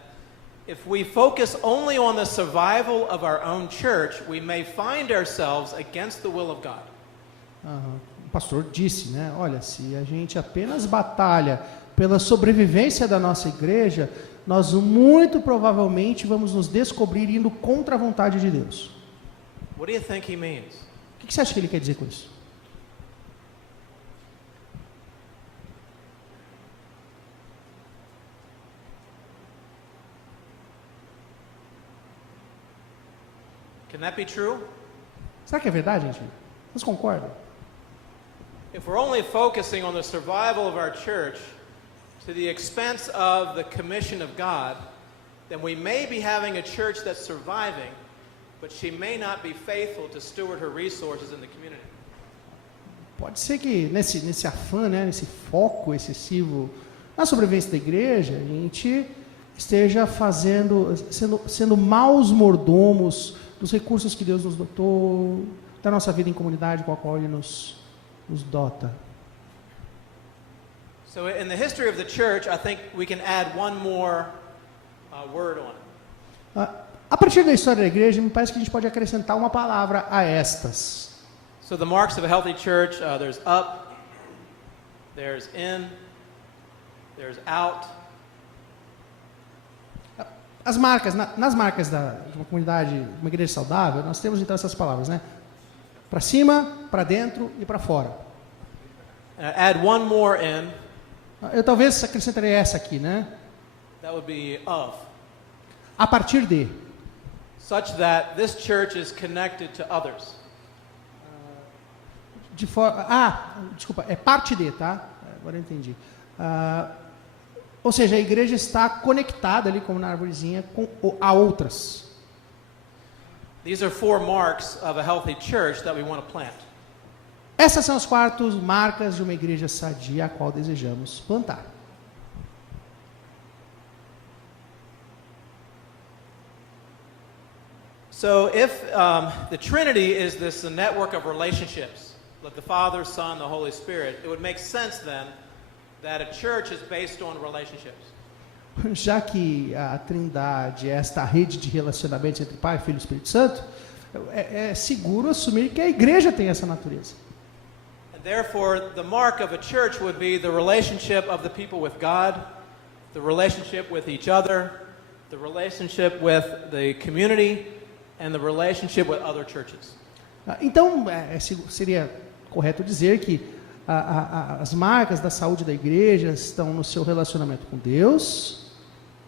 if we focus only on the survival of our own church, we may find ourselves against the will of God. pastor disse, né? Olha, se a gente apenas batalha pela sobrevivência da nossa igreja, nós muito provavelmente vamos nos descobrir indo contra a vontade de Deus. What do you think he means? O que você acha que ele quer dizer com isso? Can that be true? Será que é verdade, gente? Vocês concordam? If we're only focusing on the survival of our church to the expense of the commission of God, then we may be having a church that's surviving, but she may not be faithful to steward her resources in the community. Pode ser que nesse afã, né, nesse foco excessivo na sobrevivência da igreja, a gente esteja sendo maus mordomos dos recursos que Deus nos dotou, da nossa vida em comunidade com a qual Ele nos dota. So in the history of the church, I think we can add one more word on it. A partir da história da igreja, me parece que a gente pode acrescentar uma palavra a estas. So the marks of a healthy church, there's up, there's in, there's out. As marcas, nas marcas de uma comunidade, uma igreja saudável, nós temos então essas palavras, né? Para cima, para dentro e para fora. Add one more in. Eu talvez acrescentaria essa aqui, né? That would be of. A partir de. Such that this church is connected to others. Desculpa, é parte de, tá? Agora eu entendi. Ou seja, a igreja está conectada ali, como na arvorezinha, a outras. These are 4 marks of a healthy church that we want to plant. Essas são as 4 marcas de uma igreja sadia a qual desejamos plantar. So if the Trinity is this network of relationships, like the Father, Son, the Holy Spirit, it would make sense then that a church is based on relationships. Já que a Trindade é esta rede de relacionamentos entre Pai, Filho e Espírito Santo, é seguro assumir que a igreja tem essa natureza. And therefore, the mark of a church would be the relationship of the people with God, the relationship with each other, the relationship with the community, and the relationship with other churches. Então, seria correto dizer que as marcas da saúde da igreja estão no seu relacionamento com Deus,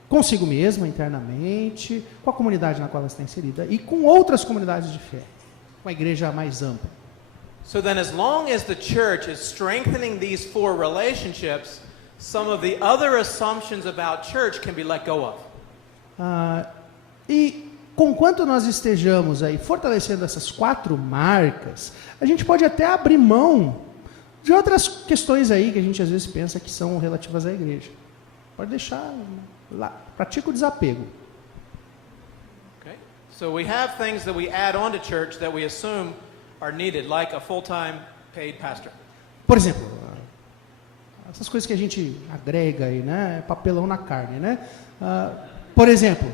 consigo mesma internamente, com a comunidade na qual ela está inserida e com outras comunidades de fé, com a igreja mais ampla. So then, as long as the church is strengthening these 4 relationships, some of the other assumptions about church can be let go of. E conquanto nós estejamos aí fortalecendo essas 4 marcas, a gente pode até abrir mão de outras questões aí que a gente às vezes pensa que são relativas à igreja. Pode deixar lá, pratica o desapego. Okay? So we have things that we add on to church that we assume are needed, like a full-time paid pastor. Por exemplo, essas coisas que a gente agrega aí, né? Papelão na carne, né? Por exemplo,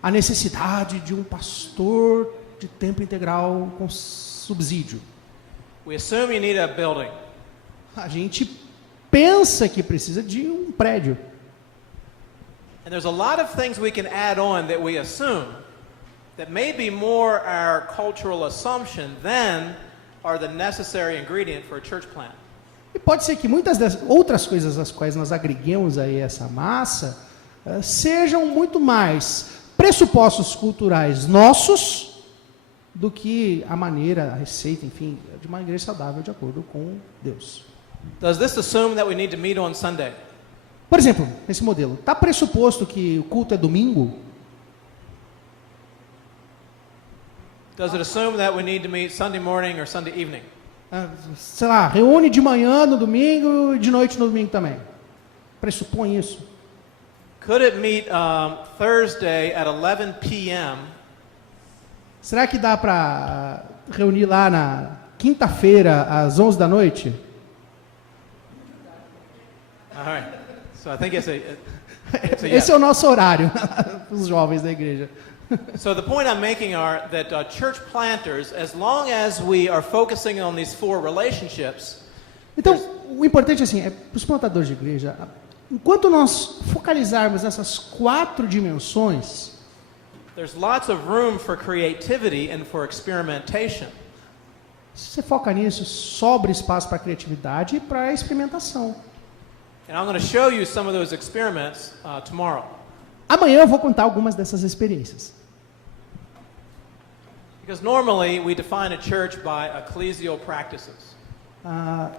a necessidade de um pastor de tempo integral com subsídio. We assume you need a building. A gente pensa que precisa de um prédio. And there's a lot of things we can add on that we assume that may be more our cultural assumption than are the necessary ingredient for a church plant. E pode ser que muitas das outras coisas às quais nós agreguemos aí essa massa sejam muito mais pressupostos culturais nossos do que a maneira, a receita, enfim, de uma igreja saudável de acordo com Deus. Does this assume that we need to meet on Sunday? Por exemplo, nesse modelo, está pressuposto que o culto é domingo? Does it assume that we need to meet Sunday morning or Sunday evening? Sei lá, reúne de manhã no domingo e de noite no domingo também. Pressupõe isso? Could it meet Thursday at 11 p.m. Será que dá para reunir lá na quinta-feira às 11 da noite? All right. So I think it's a Esse yes. é o nosso horário, os jovens da igreja. So the point I'm making are that church planters, as long as we are focusing on these 4 relationships, Então, o importante assim, é para os plantadores de igreja, enquanto nós focalizarmos nessas 4 dimensões, there's lots of room for creativity and for experimentation. se você foca nisso, sobra espaço para criatividade e para experimentação. And I'm going to show you some of those experiments tomorrow. Amanhã eu vou contar algumas dessas experiências. Because normally we define a church by ecclesial practices.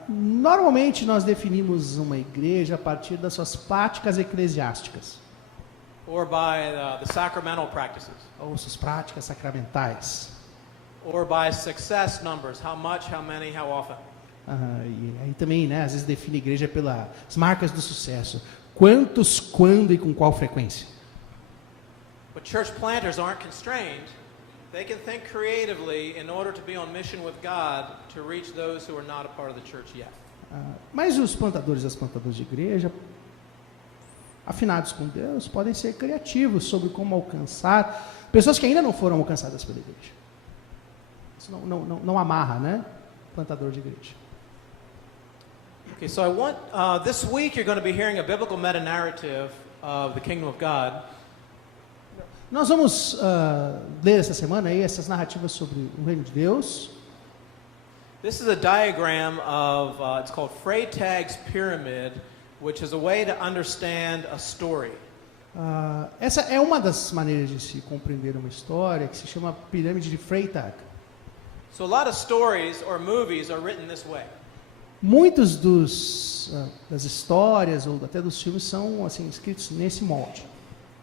Normalmente nós definimos uma igreja a partir das suas práticas eclesiásticas, Or by the sacramental practices. ou suas práticas sacramentais. Or by success numbers. How much, how many, how often. E aí também, né, às vezes define a igreja pelas marcas do sucesso. Quantos, quando e com qual frequência. But church planters aren't constrained. They can think creatively in order to be on mission with God to reach those who are not a part of the church yet. Mas os plantadores e as plantadoras de igreja, afinados com Deus, podem ser criativos sobre como alcançar pessoas que ainda não foram alcançadas pela igreja. Isso não amarra, né? Plantador de igreja. Okay, so I want, this week you're going to be hearing a biblical meta-narrative of the kingdom of God. Nós vamos ler essa semana aí essas narrativas sobre o reino de Deus. This is a diagram of, it's called Freytag's Pyramid, which is a way to understand a story. Essa é uma das maneiras de se compreender uma história, que se chama pirâmide de Freytag. So a lot of stories or movies are written this way. Muitos das histórias ou até dos filmes são assim escritos nesse molde.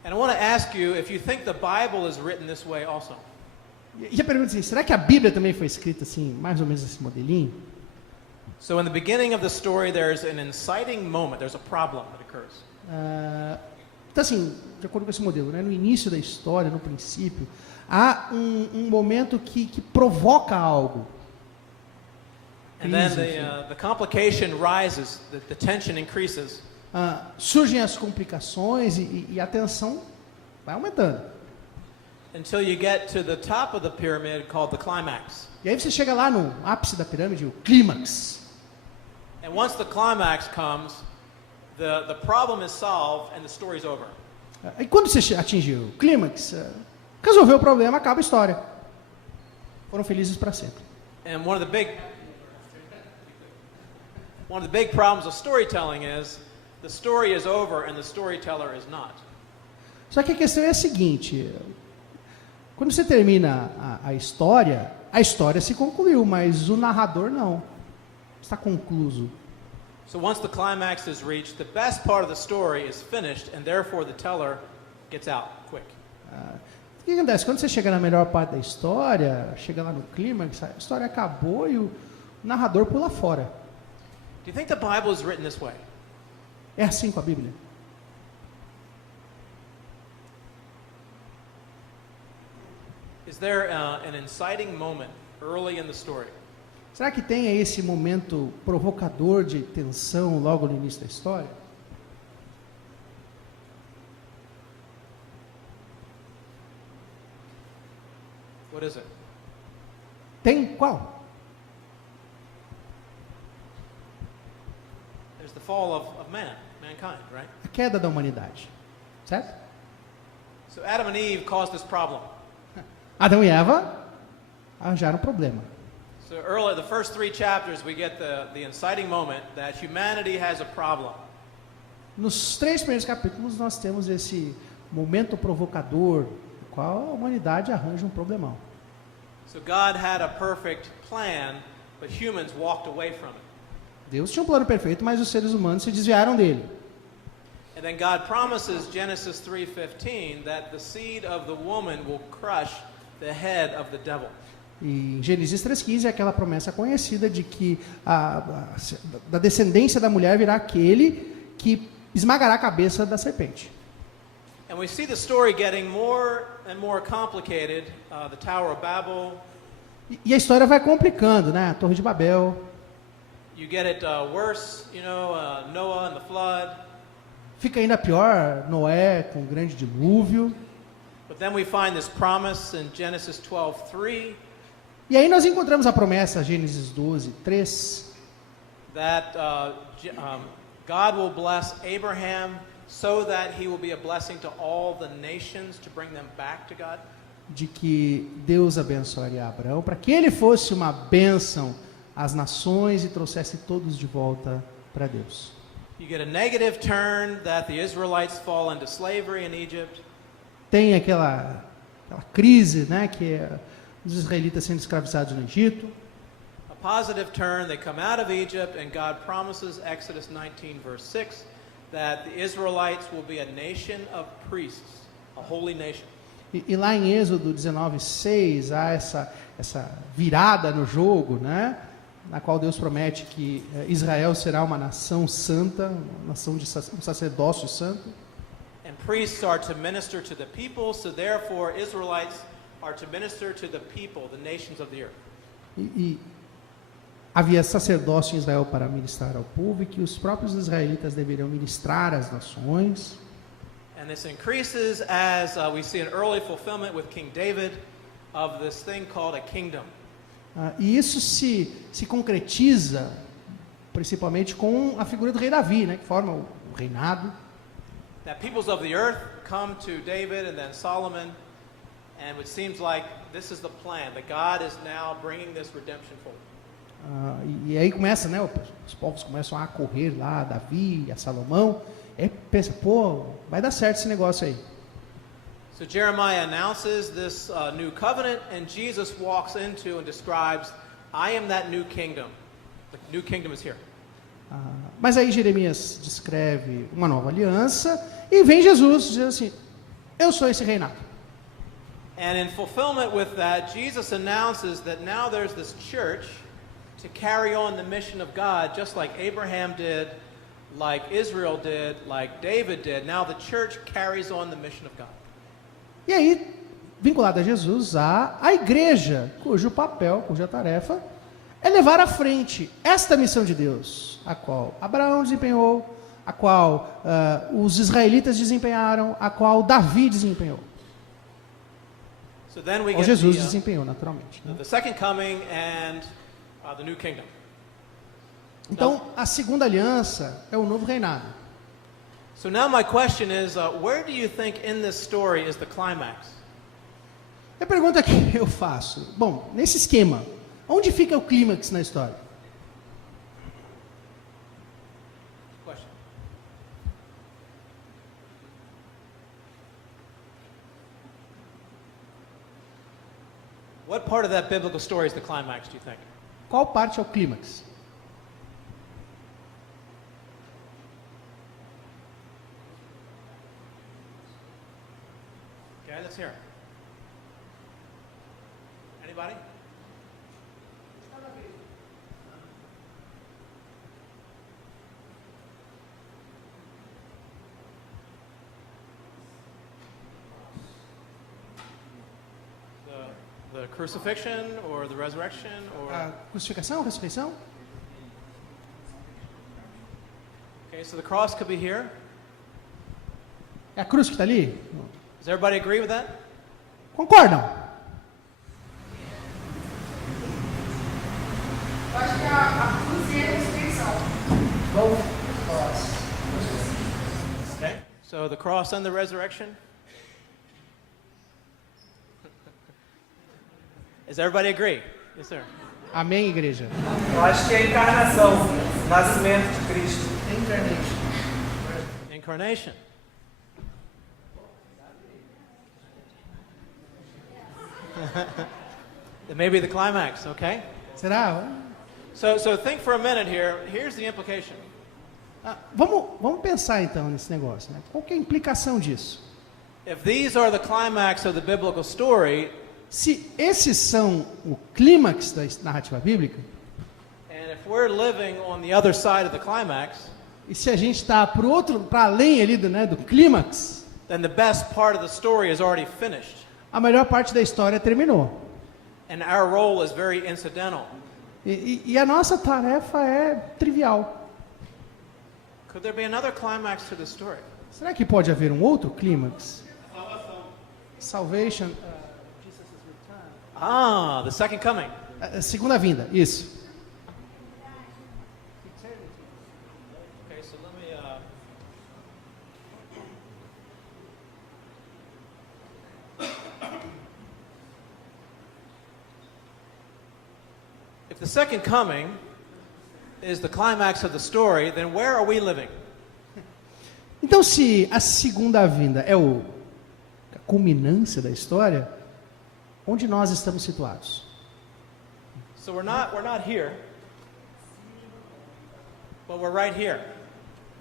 And I want to ask you if you think the Bible is written this way also. E a pergunta é assim, será que a Bíblia também foi escrita assim, mais ou menos nesse modelinho? So in the beginning of the story there's an inciting moment, there's a problem that occurs. Então assim, de acordo com esse modelo, né, no início da história, no princípio, há um momento que provoca algo. And then Crise, the complication rises, the tension increases. Surgem as complicações e a tensão vai aumentando. Until you get to the top of the pyramid called the climax. E aí você chega lá no ápice da pirâmide, o clímax. And once the climax comes, the problem is solved and the story's over. E quando você atinge o clímax, resolveu o problema, acaba a história. Foram felizes para sempre. And one of the big problems of storytelling is the story is over and the storyteller is not. Só que a questão é a seguinte, quando você termina a história se concluiu, mas o narrador não. Está concluso. So once the climax is reached, the best part of the story is finished and therefore the teller gets out quick. O que acontece? Quando você chega na melhor parte da história, chega lá no clímax, a história acabou e o narrador pula fora. Do you think the Bible is written this way? É assim com a Bíblia. Is there an inciting moment early in the story? Será que tem aí esse momento provocador de tensão logo no início da história? What is it? Tem qual? There's the fall of mankind, right? A queda da humanidade. Certo? So Adam and Eve caused this problem. Adão e Eva arranjaram um problema. So early, the first 3 chapters, we get the inciting moment that humanity has a problem. Nos 3 primeiros capítulos nós temos esse momento provocador, no qual a humanidade arranja um problemão. So God had a perfect plan, but humans walked away from it. Deus tinha um plano perfeito, mas os seres humanos se desviaram dele. And then God promises, Genesis 3:15, that the seed of the woman will crush the head of the devil. E em Gênesis 3,15 é aquela promessa conhecida de que da descendência da mulher virá aquele que esmagará a cabeça da serpente. And we see the story getting more and more complicated. The Tower of Babel. E a história vai complicando, né? A Torre de Babel. You get it worse, Noah and the flood. Fica ainda pior, Noé com o grande dilúvio. But then we find this promise in Genesis 12:3 E aí nós encontramos a promessa, Gênesis 12, 3, that God will bless Abraham so that he will be a blessing to all the nations to bring them back to God. de que Deus abençoaria Abraão para que ele fosse uma bênção às nações e trouxesse todos de volta para Deus. You get a negative turn that the Israelites fall into slavery in Egypt. Tem aquela crise, né, que é os israelitas sendo escravizados no Egito. A positive turn, they come out of Egypt, and God promises, Exodus 19, verse 6, that the Israelites will be a nation of priests, a holy nation. E lá em Êxodo 19:6 há essa virada no jogo, né, na qual Deus promete que Israel será uma nação santa, uma nação de um sacerdócio santo. And priests are to minister to the people, so therefore Israelites are to minister to the people, the nations of the earth. E havia sacerdócio em Israel para ministrar ao povo e que os próprios israelitas deveriam ministrar às nações. And this increases as we see an early fulfillment with King David of this thing called a kingdom. E isso se concretiza principalmente com a figura do rei Davi, né, que forma o reinado. That peoples of the earth come to David and then Solomon, and it seems like this is the plan, that God is now bringing this redemption forward. E aí começa, né, os povos começam a correr lá, a Davi, a Salomão, e pensa, pô, vai dar certo esse negócio aí. So Jeremiah announces this new covenant, and Jesus walks into and describes, I am that new kingdom. The new kingdom is here. Mas aí Jeremias descreve uma nova aliança e vem Jesus dizendo assim, eu sou esse reinado. And in fulfillment with that, Jesus announces that now there's this church to carry on the mission of God, just like Abraham did, like Israel did, like David did. Now the church carries on the mission of God. E aí, vinculado a Jesus, há a igreja, cujo papel, cuja tarefa é levar à frente esta missão de Deus, a qual Abraão desempenhou, a qual os israelitas desempenharam, a qual Davi desempenhou. So then we Ou get Jesus desempenhou, naturalmente. Né? the second coming and the new kingdom. Então, a segunda aliança é o novo reinado. So now my question is, where do you think in this story is the climax? A pergunta que eu faço, bom, nesse esquema, onde fica o clímax na história? Question. What part of that biblical story is the climax, do you think? Qual parte é o clímax? Okay, let's hear it. Anybody? The crucifixion or the resurrection or A crucificação, a ressurreição? okay, so the cross could be here. É a cruz que está ali? Does everybody agree with that? Concordam? Eu acho que a cruz e a ressurreição. Okay. So the cross and the resurrection. Does everybody agree? Yes, sir. Amém, igreja? Eu acho que é a encarnação, o nascimento de Cristo. Incarnation. It may be the climax, okay? Será? So think for a minute here. Here's the implication. Vamos pensar então nesse negócio, né? Qual que é a implicação disso? If these are the climax of the biblical story, Se esses são o clímax da narrativa bíblica, and if we're living on the other side of the climax, e se a gente está para além ali do clímax, then the best part of the story is already finished. a melhor parte da história terminou. And our role is very incidental. E a nossa tarefa é trivial. Could there be another climax to the story? Será que pode haver um outro clímax? Salvation. Ah, the second coming. Segunda vinda, isso. Okay, so let me. If the second coming is the climax of the story, then where are we living? Então, se a segunda vinda é a culminância da história, onde nós estamos situados? So we're not here, but we're right here.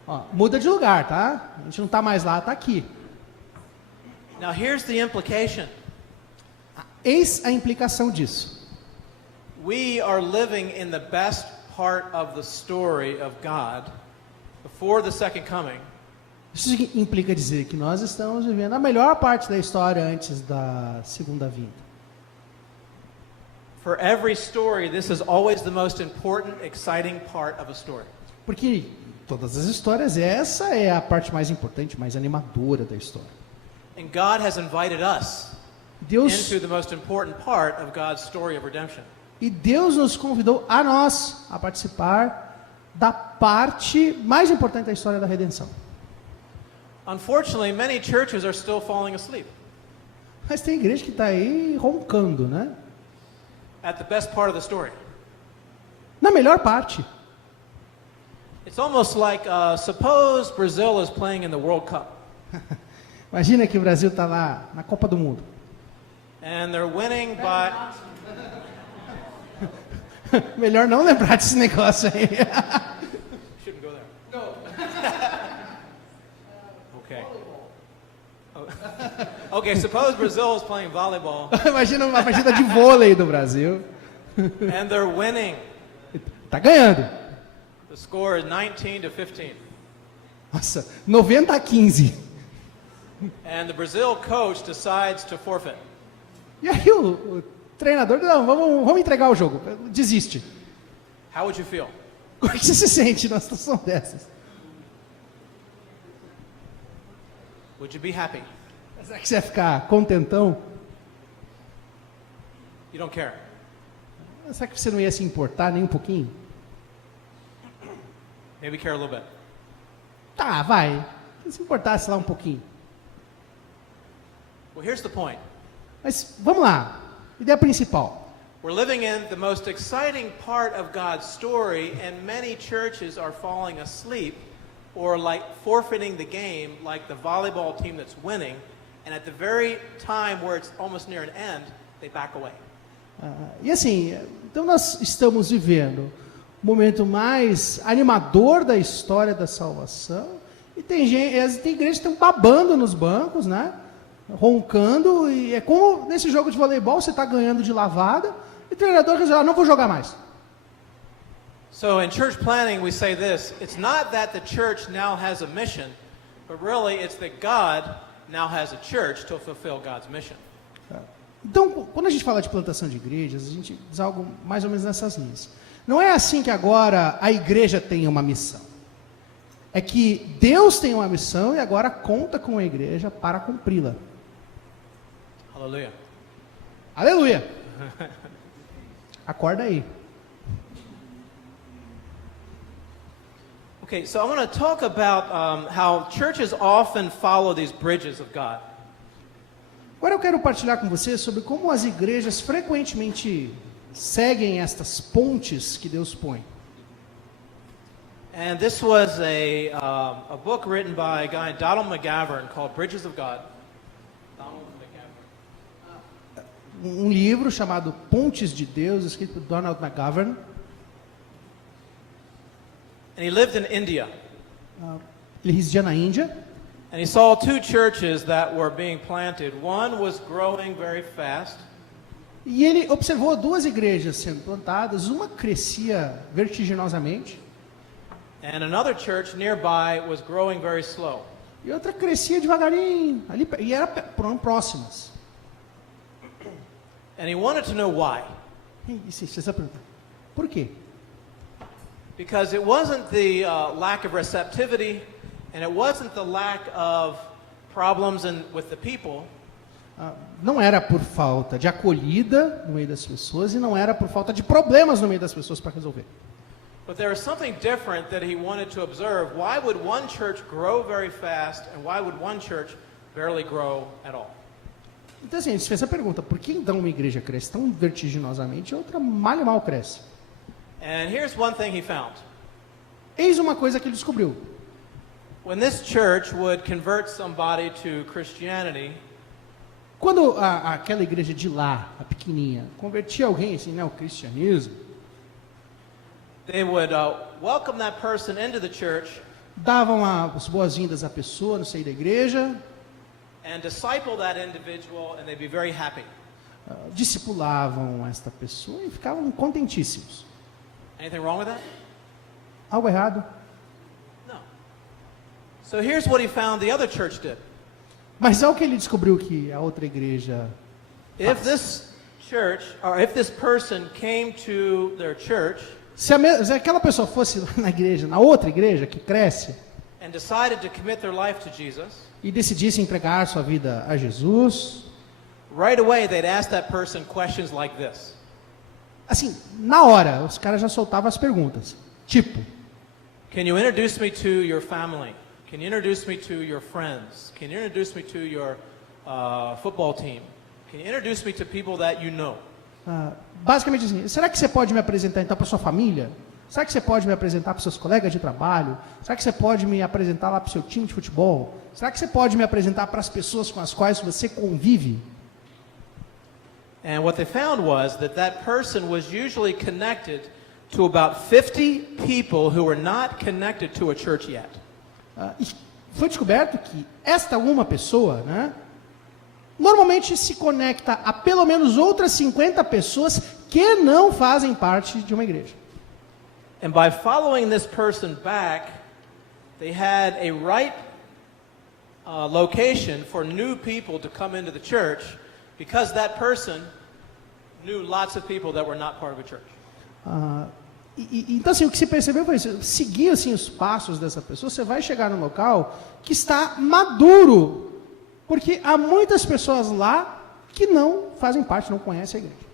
Ó, muda de lugar, tá? A gente não está mais lá, está aqui. Now here's the implication. Eis a implicação disso. We are living in the best part of the story of God before the second coming. Isso implica dizer que nós estamos vivendo a melhor parte da história antes da segunda vinda. For every story, this is always the most important, exciting part of a story. Porque todas as histórias, essa é a parte mais importante, mais animadora da história. And God has invited us Deus, into the most important part of God's story of redemption. e Deus nos convidou a nós a participar da parte mais importante da história da redenção. Unfortunately, many churches are still falling asleep Mas tem igreja que está aí roncando, né? at the best part of the story. Na melhor parte. It's almost like, suppose Brazil is playing in the World Cup, Imagina que o Brasil está lá na Copa do Mundo. and they're winning by... Melhor não lembrar desse negócio aí. Shouldn't go there. No. Okay. Okay, suppose Brazil is playing volleyball, Imagina uma partida de vôlei do Brasil. and they're winning. Tá ganhando. The score is 19-15. Nossa, 90-15. And the Brazil coach decides to forfeit. E aí o treinador, não, vamos entregar o jogo. Desiste. How would you feel? Como é que você se sente numa situação dessas? Would you be happy? Será que você vai ficar contentão? You don't care. Será que você não ia se importar nem um pouquinho? Maybe care a little bit. Tá, vai. Se importasse lá um pouquinho. Well, here's the point. Mas vamos lá. Ideia principal. We're living in the most exciting part of God's story, and many churches are falling asleep or like forfeiting the game, like the volleyball team that's winning, and at the very time where it's almost near an end, they back away. E assim, então nós estamos vivendo o momento mais animador da história da salvação, e tem igrejas que estão babando nos bancos, né? Roncando, e é como nesse jogo de voleibol, você está ganhando de lavada, e o treinador resolve, não vou jogar mais. So in church planning, we say this: it's not that the church now has a mission, but really it's that God now has a church to fulfill God's mission. Então, quando a gente fala de plantação de igrejas, a gente diz algo mais ou menos nessas linhas. Não é assim que agora a igreja tem uma missão. É que Deus tem uma missão e agora conta com a igreja para cumpri-la. Hallelujah. Aleluia! Acorda aí. Okay, so I want to talk about how churches often follow these bridges of God. Agora eu quero partilhar com você sobre como as igrejas frequentemente seguem estas pontes que Deus põe. And this was a book written by a guy, Donald McGavran, called Bridges of God. Donald McGavran. Um livro chamado Pontes de Deus, escrito por Donald McGavran. And he lived in India. Ele residia na Índia. And he saw two churches that were being planted. One was growing very fast. E ele observou duas igrejas sendo plantadas. Uma crescia vertiginosamente. And another church nearby was growing very slow. E outra crescia devagarinho. Ali, e eram próximas. And he wanted to know why. E você está perguntando, por quê? Because it wasn't the lack of receptivity, and it wasn't the lack of problems with the people. Não era por falta de acolhida no meio das pessoas e não era por falta de problemas no meio das pessoas para resolver. But there was something different that he wanted to observe. Why would one church grow very fast and why would one church barely grow at all? Então assim, ele se fez a pergunta, por que então uma igreja cresce tão vertiginosamente e outra mal e mal cresce? And here's one thing he found. Eis uma coisa que ele descobriu. When this church would convert somebody to Christianity, Quando aquela igreja de lá, a pequenininha, convertia alguém assim, né, ao cristianismo, they would welcome that person into the church davam as boas-vindas à pessoa no seio da igreja, and disciple that individual and they'd be very happy. discipulavam esta pessoa e ficavam contentíssimos. Anything wrong with that? Algo errado? No. So here's what he found the other church did. Mas ao que ele descobriu que a outra igreja If this church, or if this person came to their church se aquela pessoa fosse na igreja, na outra igreja que cresce, and decided to commit their life to Jesus, e decidisse entregar sua vida a Jesus, right away they'd ask that person questions like this. assim, na hora, os caras já soltavam as perguntas. Tipo, Can you introduce me to your family? Can you introduce me to your friends? Can you introduce me to your football team? Can you introduce me to people that you know? basicamente assim, será que você pode me apresentar então para sua família? Será que você pode me apresentar para seus colegas de trabalho? Será que você pode me apresentar lá para o seu time de futebol? Será que você pode me apresentar para as pessoas com as quais você convive? And what they found was that person was usually connected to about 50 people who were not connected to a church yet. E foi descoberto que esta uma pessoa, né, normalmente se conecta a pelo menos outras 50 pessoas que não fazem parte de uma igreja. And by following this person back, they had a right location for new people to come into the church because that person knew lots of people that were not part of a church. Então assim, o que se percebeu foi isso, seguir assim os passos dessa pessoa, você vai chegar num local que está maduro, porque há muitas pessoas lá que não fazem parte, não conhecem a igreja.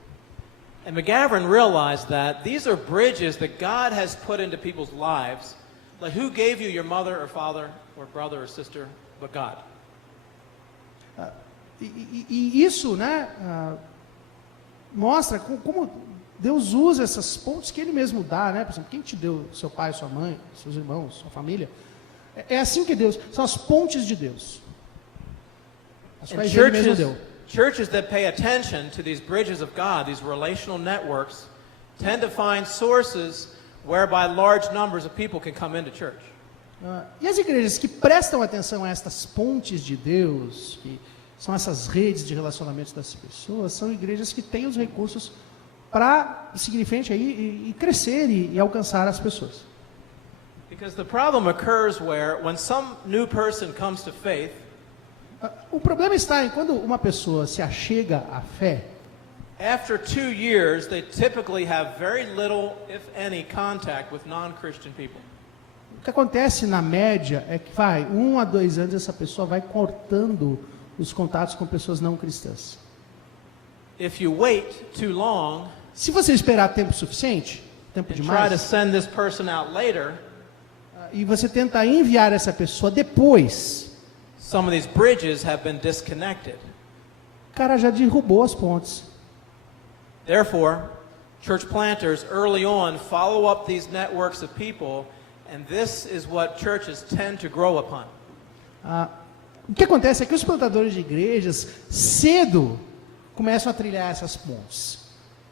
And McGavran realized that these are bridges that God has put into people's lives. Like, who gave you your mother or father or brother or sister but God? E isso, né, mostra como Deus usa essas pontes que Ele mesmo dá, né? Por exemplo, quem te deu seu pai, sua mãe, seus irmãos, sua família? É assim que Deus, são as pontes de Deus. As And quais Ele mesmo deu. churches that pay attention to these bridges of God, these relational networks, tend to find sources whereby large numbers of people can come into church. E as igrejas que prestam atenção a estas pontes de Deus, que são essas redes de relacionamentos das pessoas, são igrejas que têm os recursos para seguir em frente aí e crescer e alcançar as pessoas. Because the problem occurs where when some new person comes to faith, O problema está em quando uma pessoa se achega à fé, after 2 years, they typically have very little, if any, contact with non-Christian people. o que acontece na média é que 1 a 2 anos essa pessoa vai cortando os contatos com pessoas não cristãs. If you wait too long Se você esperar tempo suficiente, tempo and try to demais, send this person out later, e você tenta enviar essa pessoa depois, some of these bridges have been disconnected. o cara já derrubou as pontes. Therefore, church planters early on follow up these networks of people, and this is what churches tend to grow upon. O que acontece é que os plantadores de igrejas cedo começam a trilhar essas pontes.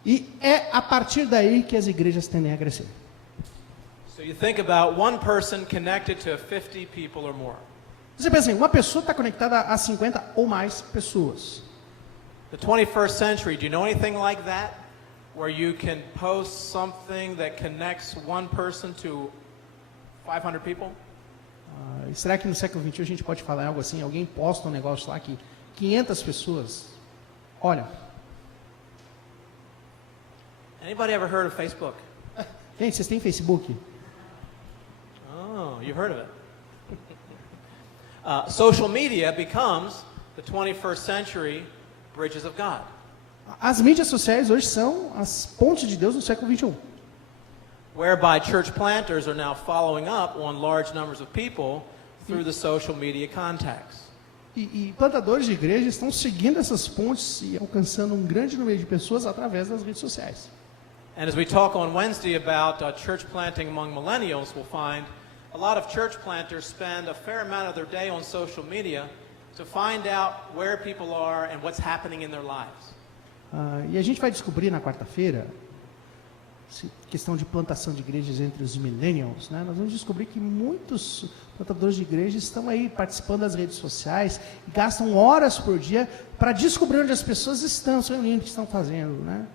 E é a partir daí que as igrejas tendem a crescer. So you think about one person connected to 50 people or more. Você pensa assim, uma pessoa está conectada a 50 ou mais pessoas. The 21st century, do you know anything like that? Where you can post something that connects one person to 500 people? E será que no século XXI a gente pode falar algo assim? Alguém posta um negócio lá que 500 pessoas olham. Anybody ever heard of Facebook? Gente, vocês têm Facebook? Oh, you've heard of it. Social media becomes the 21st century bridges of God. As mídias sociais hoje são as pontes de Deus no século 21. Whereby church planters are now following up on large numbers of people through the social media contacts. E plantadores de igreja estão seguindo essas pontes e alcançando um grande número de pessoas através das redes sociais. And as we talk on Wednesday about church planting among millennials, we'll find a lot of church planters spend a fair amount of their day on social media to find out where people are and what's happening in their lives. E a gente vai descobrir na quarta-feira, questão de plantação de igrejas entre os millennials, né? Nós vamos descobrir que muitos plantadores de igreja estão aí participando das redes sociais e gastam horas por dia para descobrir onde as pessoas estão se reunindo, o que estão fazendo, né?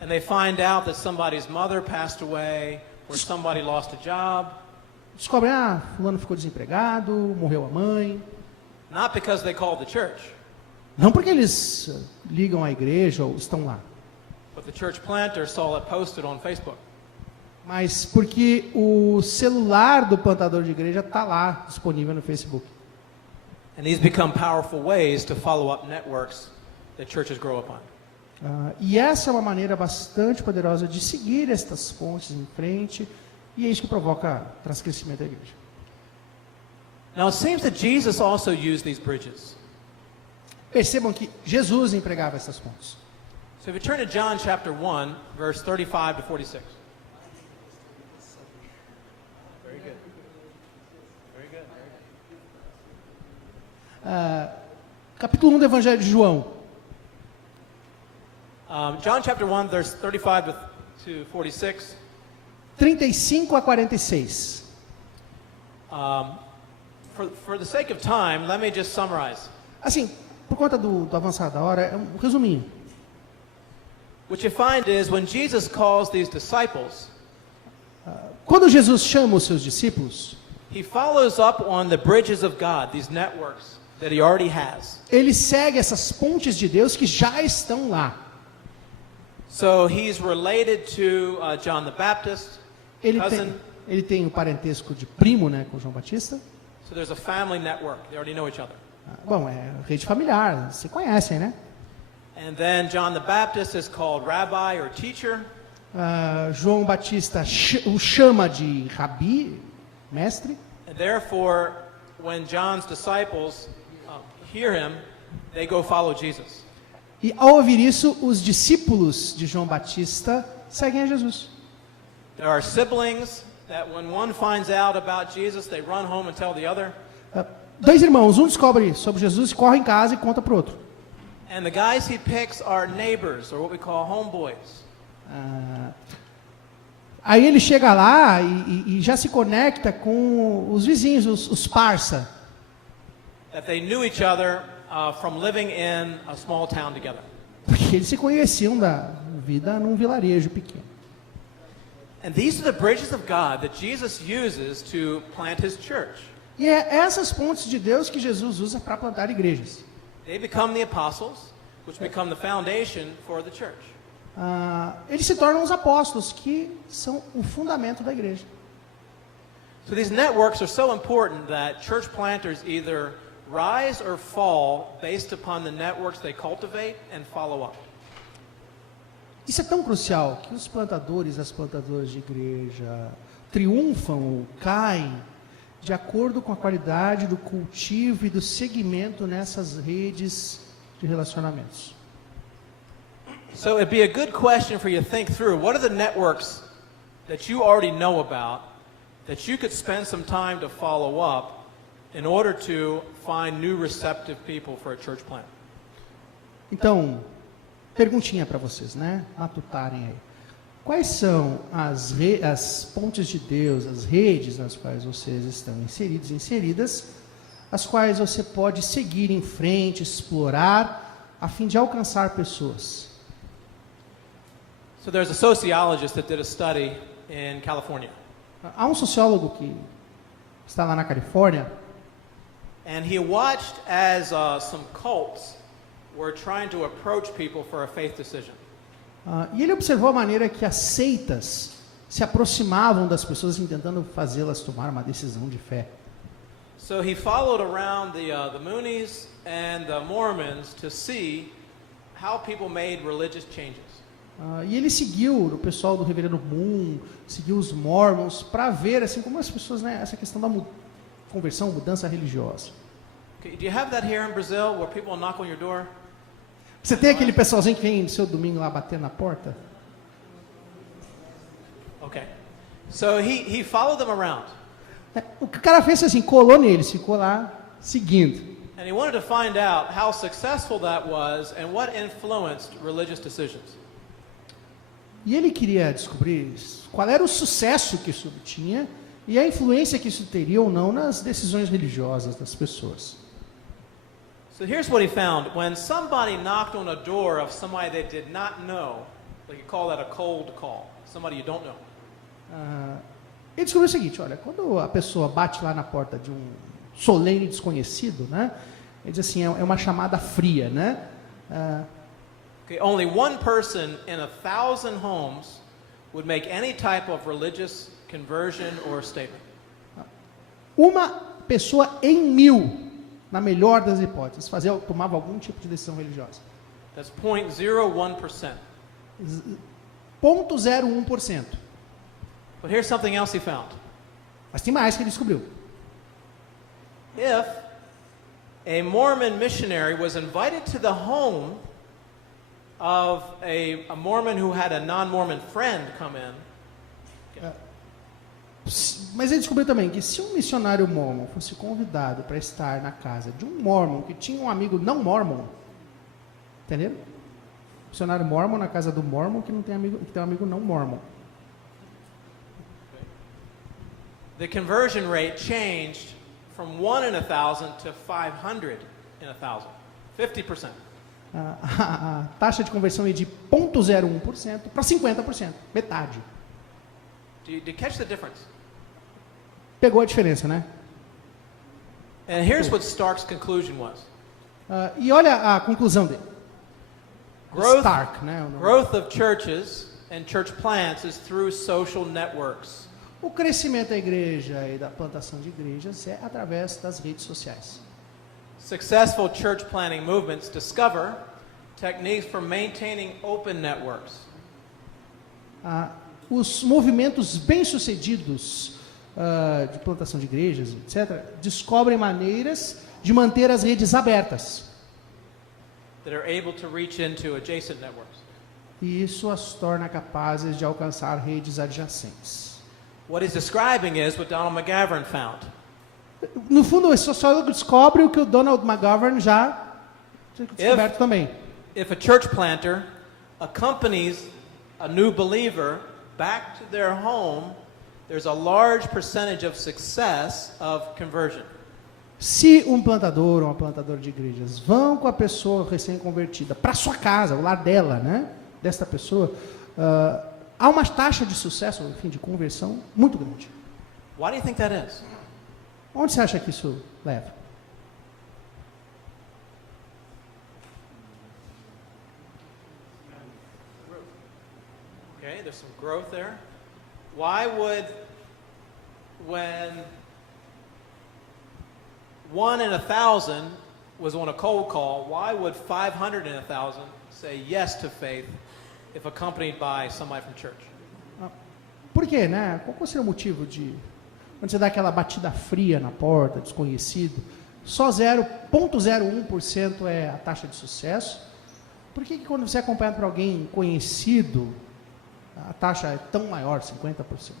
And they find out that somebody's mother passed away or somebody lost a job. Descobrem, fulano ficou desempregado, morreu a mãe. Not because they called the church, Não porque eles ligam à igreja ou estão lá, but the church planter saw it posted on Facebook. mas porque o celular do plantador de igreja está lá, disponível no Facebook. And these become powerful ways to follow up networks that churches grow upon. E essa é uma maneira bastante poderosa de seguir estas pontes em frente, e é isso que provoca transcrescimento da igreja. Now it seems that Jesus also used these bridges. Percebam que Jesus empregava essas pontes. So if you turn to John chapter 1, verse 35 to 46. Very good. Very good. Capítulo 1 do Evangelho de João. John chapter 1, verse 35 to 46. 35 a 46. For the sake of time, let me just summarize. Assim, por conta do avançar da hora, é um resuminho. What you find is when Jesus calls these disciples, Quando Jesus chama os seus discípulos, he follows up on the bridges of God, these networks that he already has. ele segue essas pontes de Deus que já estão lá. So he's related to John the Baptist, cousin. Ele tem o parentesco de primo, né, com João Batista. So there's a family network. They already know each other. Bom, é rede familiar, se conhecem, né? And then John the Baptist is called rabbi or teacher. João Batista o chama de rabi, mestre. And therefore, when John's disciples hear him, they go follow Jesus. E ao ouvir isso, os discípulos de João Batista seguem a Jesus. There are siblings that when one finds out about Jesus, they run home and tell the other. Dois irmãos, um descobre sobre Jesus, corre em casa e conta para o outro. And the guys he picks are neighbors, or what we call homeboys. Aí ele chega lá e já se conecta com os vizinhos, os parça. That they knew each other from living in a small town together. Porque eles se conheciam da vida num vilarejo pequeno. And these are the bridges of God that Jesus uses to plant his church. E é essas pontes de Deus que Jesus usa para plantar igrejas. They become the apostles, which become the foundation for the church. Eles se tornam os apóstolos, que são o fundamento da igreja. So these networks are so important that church planters either rise or fall based upon the networks they cultivate and follow up. Isso é tão crucial que os plantadores, as plantadoras de igreja triunfam ou caem de acordo com a qualidade do cultivo e do segmento nessas redes de relacionamentos. So it'd be a good question for you to think through. What are the networks that you already know about that you could spend some time to follow up in order to find new receptive people for a church plant? Então, perguntinha para vocês, né? Matutarem aí. Quais são as pontes de Deus, as redes nas quais vocês estão inseridos, inseridas, as quais você pode seguir em frente, explorar, a fim de alcançar pessoas? So there's a sociologist that did a study in California. Há um sociólogo que está lá na Califórnia. And he watched as some cults were trying to approach people for a faith decision. E ele observou a maneira que as seitas se aproximavam das pessoas, tentando fazê-las tomar uma decisão de fé. So he followed around the Moonies and the Mormons to see how people made religious changes. E ele seguiu o pessoal do Reverendo Moon, seguiu os Mormons, para ver assim como as pessoas, né, essa questão da conversão, mudança religiosa. Okay, do you have that here in Brazil, where people knock on your door? Você tem aquele pessoalzinho que vem no seu domingo lá bater na porta? Okay. So he followed them around. O que o cara fez assim, colou neles, ficou lá seguindo. And he wanted to find out how successful that was and what influenced religious decisions. E ele queria descobrir qual era o sucesso que isso tinha e a influência que isso teria ou não nas decisões religiosas das pessoas. So here's what he found. When somebody knocked on a door of somebody they did not know, like you call that a cold call, somebody you don't know. Ele descobriu o seguinte, olha, quando a pessoa bate lá na porta de um solene desconhecido, né? Ele diz assim, é uma chamada fria, né? Okay, only one person in 1,000 homes would make any type of religious conversion or statement. Uma pessoa em 1000, na melhor das hipóteses, tomava algum tipo de decisão religiosa. That's 0.01%. 0.01%. But here's something else he found. Mas tem mais que ele descobriu. If a Mormon missionary was invited to the home of a Mormon who had a non-Mormon friend come in, mas ele descobriu também que se um missionário mormon fosse convidado para estar na casa de um mormon que tinha um amigo não mormon, entendeu? Missionário mormon na casa do mormon que não tem amigo, que tem um amigo não mormon. the conversion rate changed from 1 in 1,000 to 500 in 1,000. 50%. A taxa de conversão é de 0.01% para 50%, metade. Do you catch the difference? Pegou a diferença, né? And here's what Stark's conclusion was. E olha a conclusão dele. Growth, Stark, né? growth of churches and church plants is through social networks. O crescimento da igreja e da plantação de igrejas é através das redes sociais. Successful church planting movements discover techniques for maintaining open networks. Os movimentos bem-sucedidos de plantação de igrejas, etc., descobrem maneiras de manter as redes abertas. That are able to reach into adjacent networks. E isso as torna capazes de alcançar redes adjacentes. What he's describing is what Donald McGavran found. No fundo, o sociólogo descobre o que o Donald McGavran já tinha descoberto também. If a church planter accompanies a new believer back to their home, there's a large percentage of success of conversion. Se um plantador ou uma plantadora de igrejas vão com a pessoa recém-convertida para sua casa, o lar dela, né, desta pessoa, há uma taxa de sucesso, enfim, de conversão muito grande. Why do you think that is? Onde você acha que isso leva? Okay, there's some growth there. Why would, when 1 in 1,000 was on a cold call, why would 500 in 1,000 say yes to faith if accompanied by somebody from church? Por quê, né? Qual seria o motivo de quando você dá aquela batida fria na porta, desconhecido, só 0.01% é a taxa de sucesso? Por que quando você é acompanhado por alguém conhecido, a taxa é tão maior, 50%?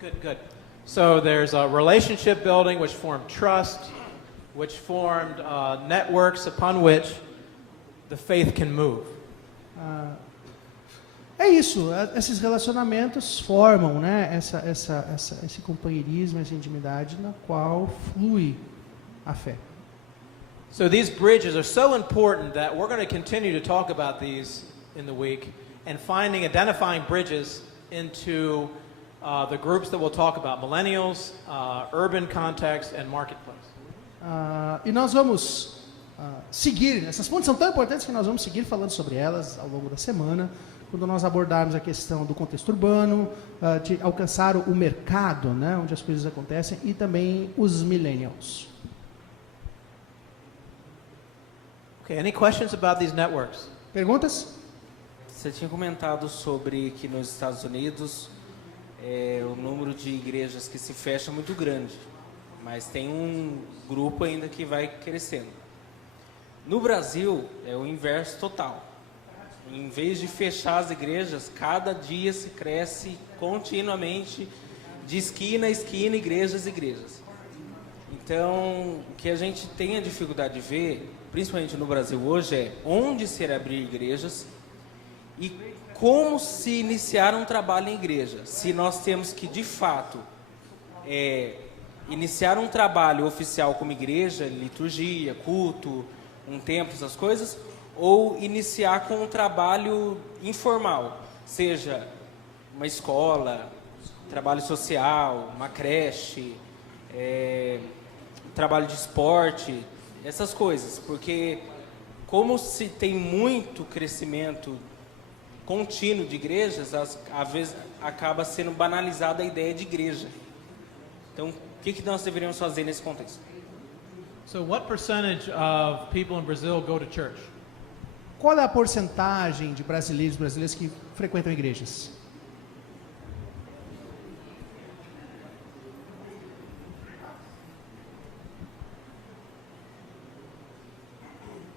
Good, good. So there's a relationship building which formed trust, which formed networks upon which the faith can move. É isso, esses relacionamentos formam, né, esse companheirismo, essa intimidade na qual flui a fé. So these bridges are so important that we're going to continue to talk about these in the week and identifying bridges into the groups that we'll talk about, millennials, urban context, and marketplace. E nós vamos seguir, essas pontes são tão importantes que nós vamos seguir falando sobre elas ao longo da semana, quando nós abordarmos a questão do contexto urbano, de alcançar o mercado, né, onde as coisas acontecem, e também os millennials. Okay, any questions about these networks? Perguntas? Você tinha comentado sobre que nos Estados Unidos o número de igrejas que se fecha é muito grande, mas tem um grupo ainda que vai crescendo. No Brasil é o inverso total. Em vez de fechar as igrejas, cada dia se cresce continuamente, de esquina a esquina, igrejas. Então, o que a gente tem a dificuldade de ver, principalmente no Brasil hoje, é onde se abrir igrejas e como se iniciar um trabalho em igreja. Se nós temos que, de fato, iniciar um trabalho oficial como igreja, liturgia, culto, um templo, essas coisas, ou iniciar com um trabalho informal, seja uma escola, trabalho social, uma creche, trabalho de esporte, essas coisas, porque como se tem muito crescimento contínuo de igrejas, às vezes acaba sendo banalizada a ideia de igreja. Então, o que nós deveríamos fazer nesse contexto? So what percentage of people in Brazil go to church? Qual é a porcentagem de brasileiros que frequentam igrejas?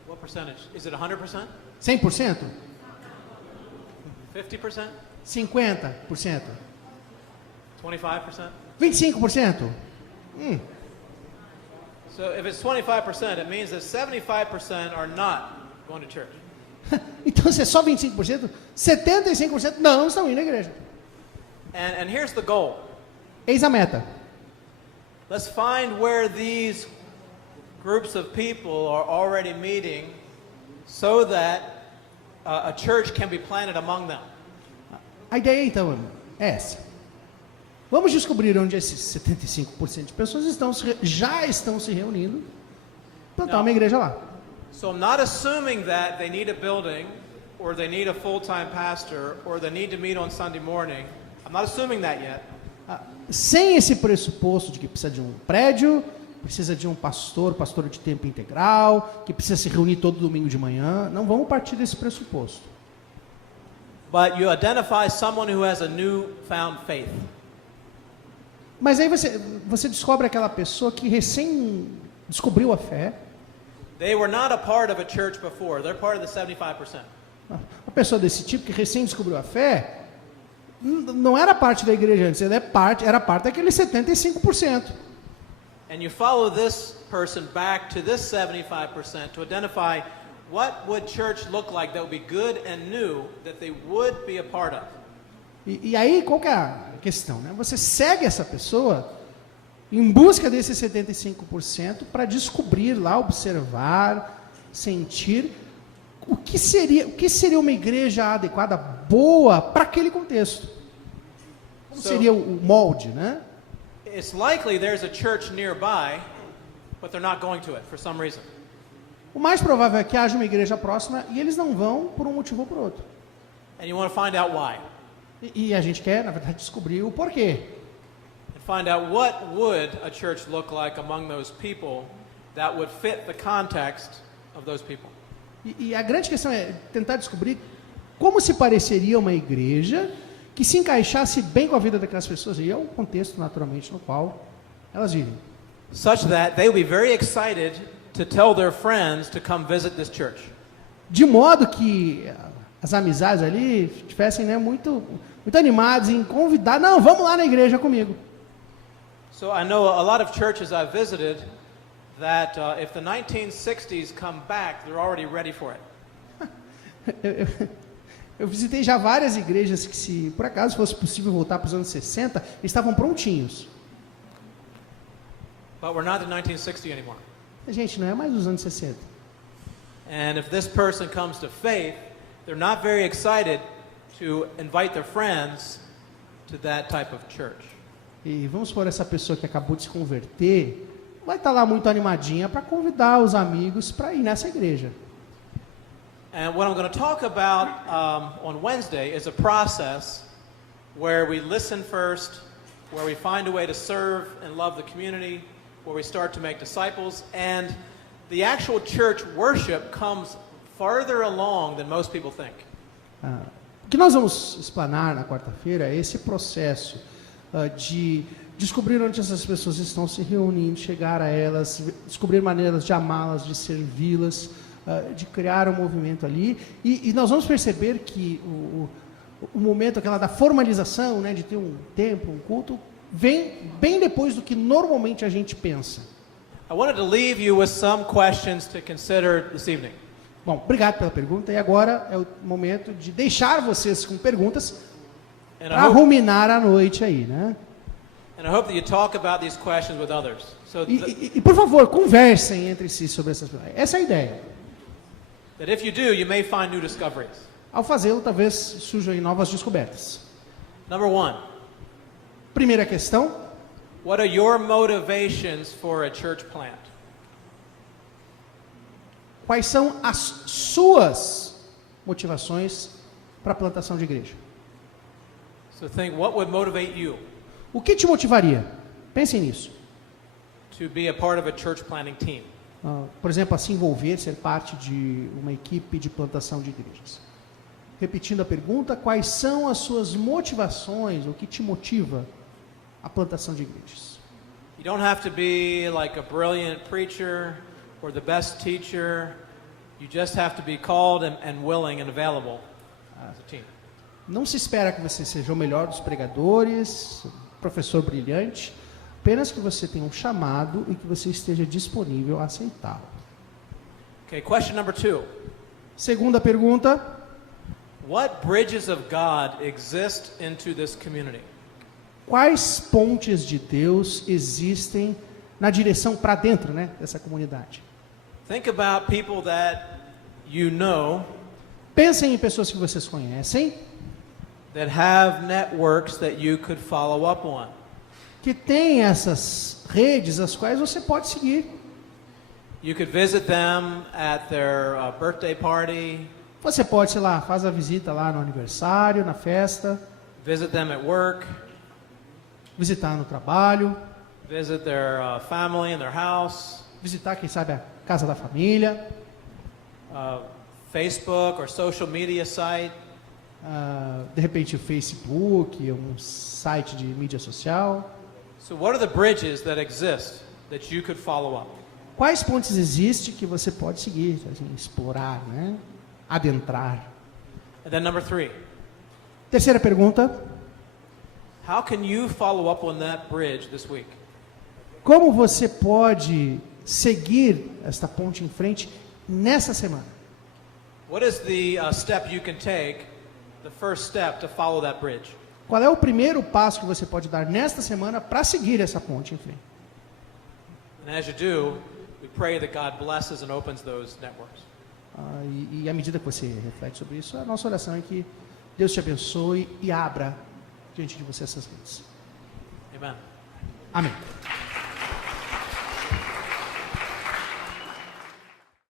What percentage? Is it 100%? 100%? 50%? 50%? 25%? 25%? So if it's 25%, it means that 75% are not going to church. Então, se é só 25%, 75% não estão indo à igreja. And here's the goal. Eis a meta. Let's find where these groups of people are already meeting so that a church can be planted among them. A ideia, então, é essa. Vamos descobrir onde esses 75% de pessoas já estão se reunindo, plantar uma igreja lá. So I'm not assuming that they need a building, or they need a full-time pastor, or they need to meet on Sunday morning. I'm not assuming that yet. Sem esse pressuposto de que precisa de um prédio, precisa de um pastor de tempo integral, que precisa se reunir todo domingo de manhã, não vamos partir desse pressuposto. But you identify someone who has a newfound faith. Mas aí você descobre aquela pessoa que recém descobriu a fé. They were not a part of a church before. They're part of the 75%. Uma pessoa desse tipo que recém descobriu a fé, não era parte da igreja antes, era parte daquele 75%. And you follow this person back to this 75% to identify what would church look like that would be good and new that they would be a part of. E aí, qual que é a questão? Né? Você segue essa pessoa em busca desses 75% para descobrir lá, observar, sentir o que seria uma igreja adequada, boa para aquele contexto. Como seria o molde, né? It's likely there's a church nearby, but they're not going to it for some reason. O mais provável é que haja uma igreja próxima e eles não vão por um motivo ou por outro. And you want to find out why. E a gente quer, na verdade, descobrir o porquê. And find out what would a church look like among those people that would fit the context of those people. E a grande questão é tentar descobrir como se pareceria uma igreja que se encaixasse bem com a vida daquelas pessoas e é o contexto, naturalmente, no qual elas vivem. Such that they will be very excited to tell their friends to come visit this church. De modo que as amizades ali estivessem, né, muito animadas em convidar, não, vamos lá na igreja comigo. So I know a lot of churches I've visited that if the 1960s come back, they're already ready for it. Eu visitei já várias igrejas que, se por acaso fosse possível voltar para os anos 60, eles estavam prontinhos. But we're not in 1960 anymore. Gente, não é mais os anos 60. And if this person comes to faith, they're not very excited to invite their friends to that type of church. E vamos supor, essa pessoa que acabou de se converter, vai estar lá muito animadinha para convidar os amigos para ir nessa igreja. And what I'm going to talk about on Wednesday is a process where we listen first, where we find a way to serve and love the community, where we start to make disciples, and the actual church worship comes farther along than most people think. O que nós vamos explanar na quarta-feira é esse processo de descobrir onde essas pessoas estão se reunindo, chegar a elas, descobrir maneiras de amá-las, de servi-las, de criar um movimento ali. E nós vamos perceber que o momento aquela da formalização, né, de ter um templo, um culto, vem bem depois do que normalmente a gente pensa. I wanted to leave you with some questions to consider this evening. Bom, obrigado pela pergunta. E agora é o momento de deixar vocês com perguntas para ruminar a noite aí, né? And I hope that you talk about these questions with others. So E por favor, conversem entre si sobre essas perguntas. Essa é a ideia. that if you do, you may find new discoveries. Ao fazê-lo, talvez surjam aí novas descobertas. Number one, Primeira questão: what are your motivations for a church plant? quais são as suas motivações para a plantação de igreja? So think, what would motivate you O que te motivaria? Pensem nisso. to be a part of a church planting team? Por exemplo, a se envolver, ser parte de uma equipe de plantação de igrejas. Repetindo a pergunta, quais são as suas motivações, o que te motiva a plantação de igrejas? You don't have to be like a brilliant preacher or the best teacher. You just have to be called and willing and available as a team. Não se espera que você seja o melhor dos pregadores, professor brilhante, apenas que você tenha um chamado e que você esteja disponível a aceitá-lo. Okay, question number 2. Segunda pergunta: What bridges of God exist into this community? quais pontes de Deus existem na direção para dentro, né, dessa comunidade? Think about people that you know Pensem em pessoas que vocês conhecem, that have networks that you could follow up on. que têm essas redes as quais você pode seguir. You could visit them at their birthday party, Você pode, sei lá, faz a visita lá no aniversário, na festa, visit them at work, visitar no trabalho, visit their family in their house, visitar, quem sabe, a casa da família, Facebook or social media site. de repente o Facebook, um site de mídia social. So what are the bridges that exist that you could follow up? Quais pontes existem que você pode seguir, assim, explorar, né? Adentrar? And then number 3, Terceira pergunta: how can you follow up on that bridge this week? como você pode seguir esta ponte em frente nessa semana? What is the step you can take, the first step to follow that bridge? Qual é o primeiro passo que você pode dar nesta semana para seguir essa ponte em frente? And as you do, we pray that God blesses and opens those networks. E à medida que você reflete sobre isso, a nossa oração é que Deus te abençoe e abra diante de você essas redes. Amen. Amém.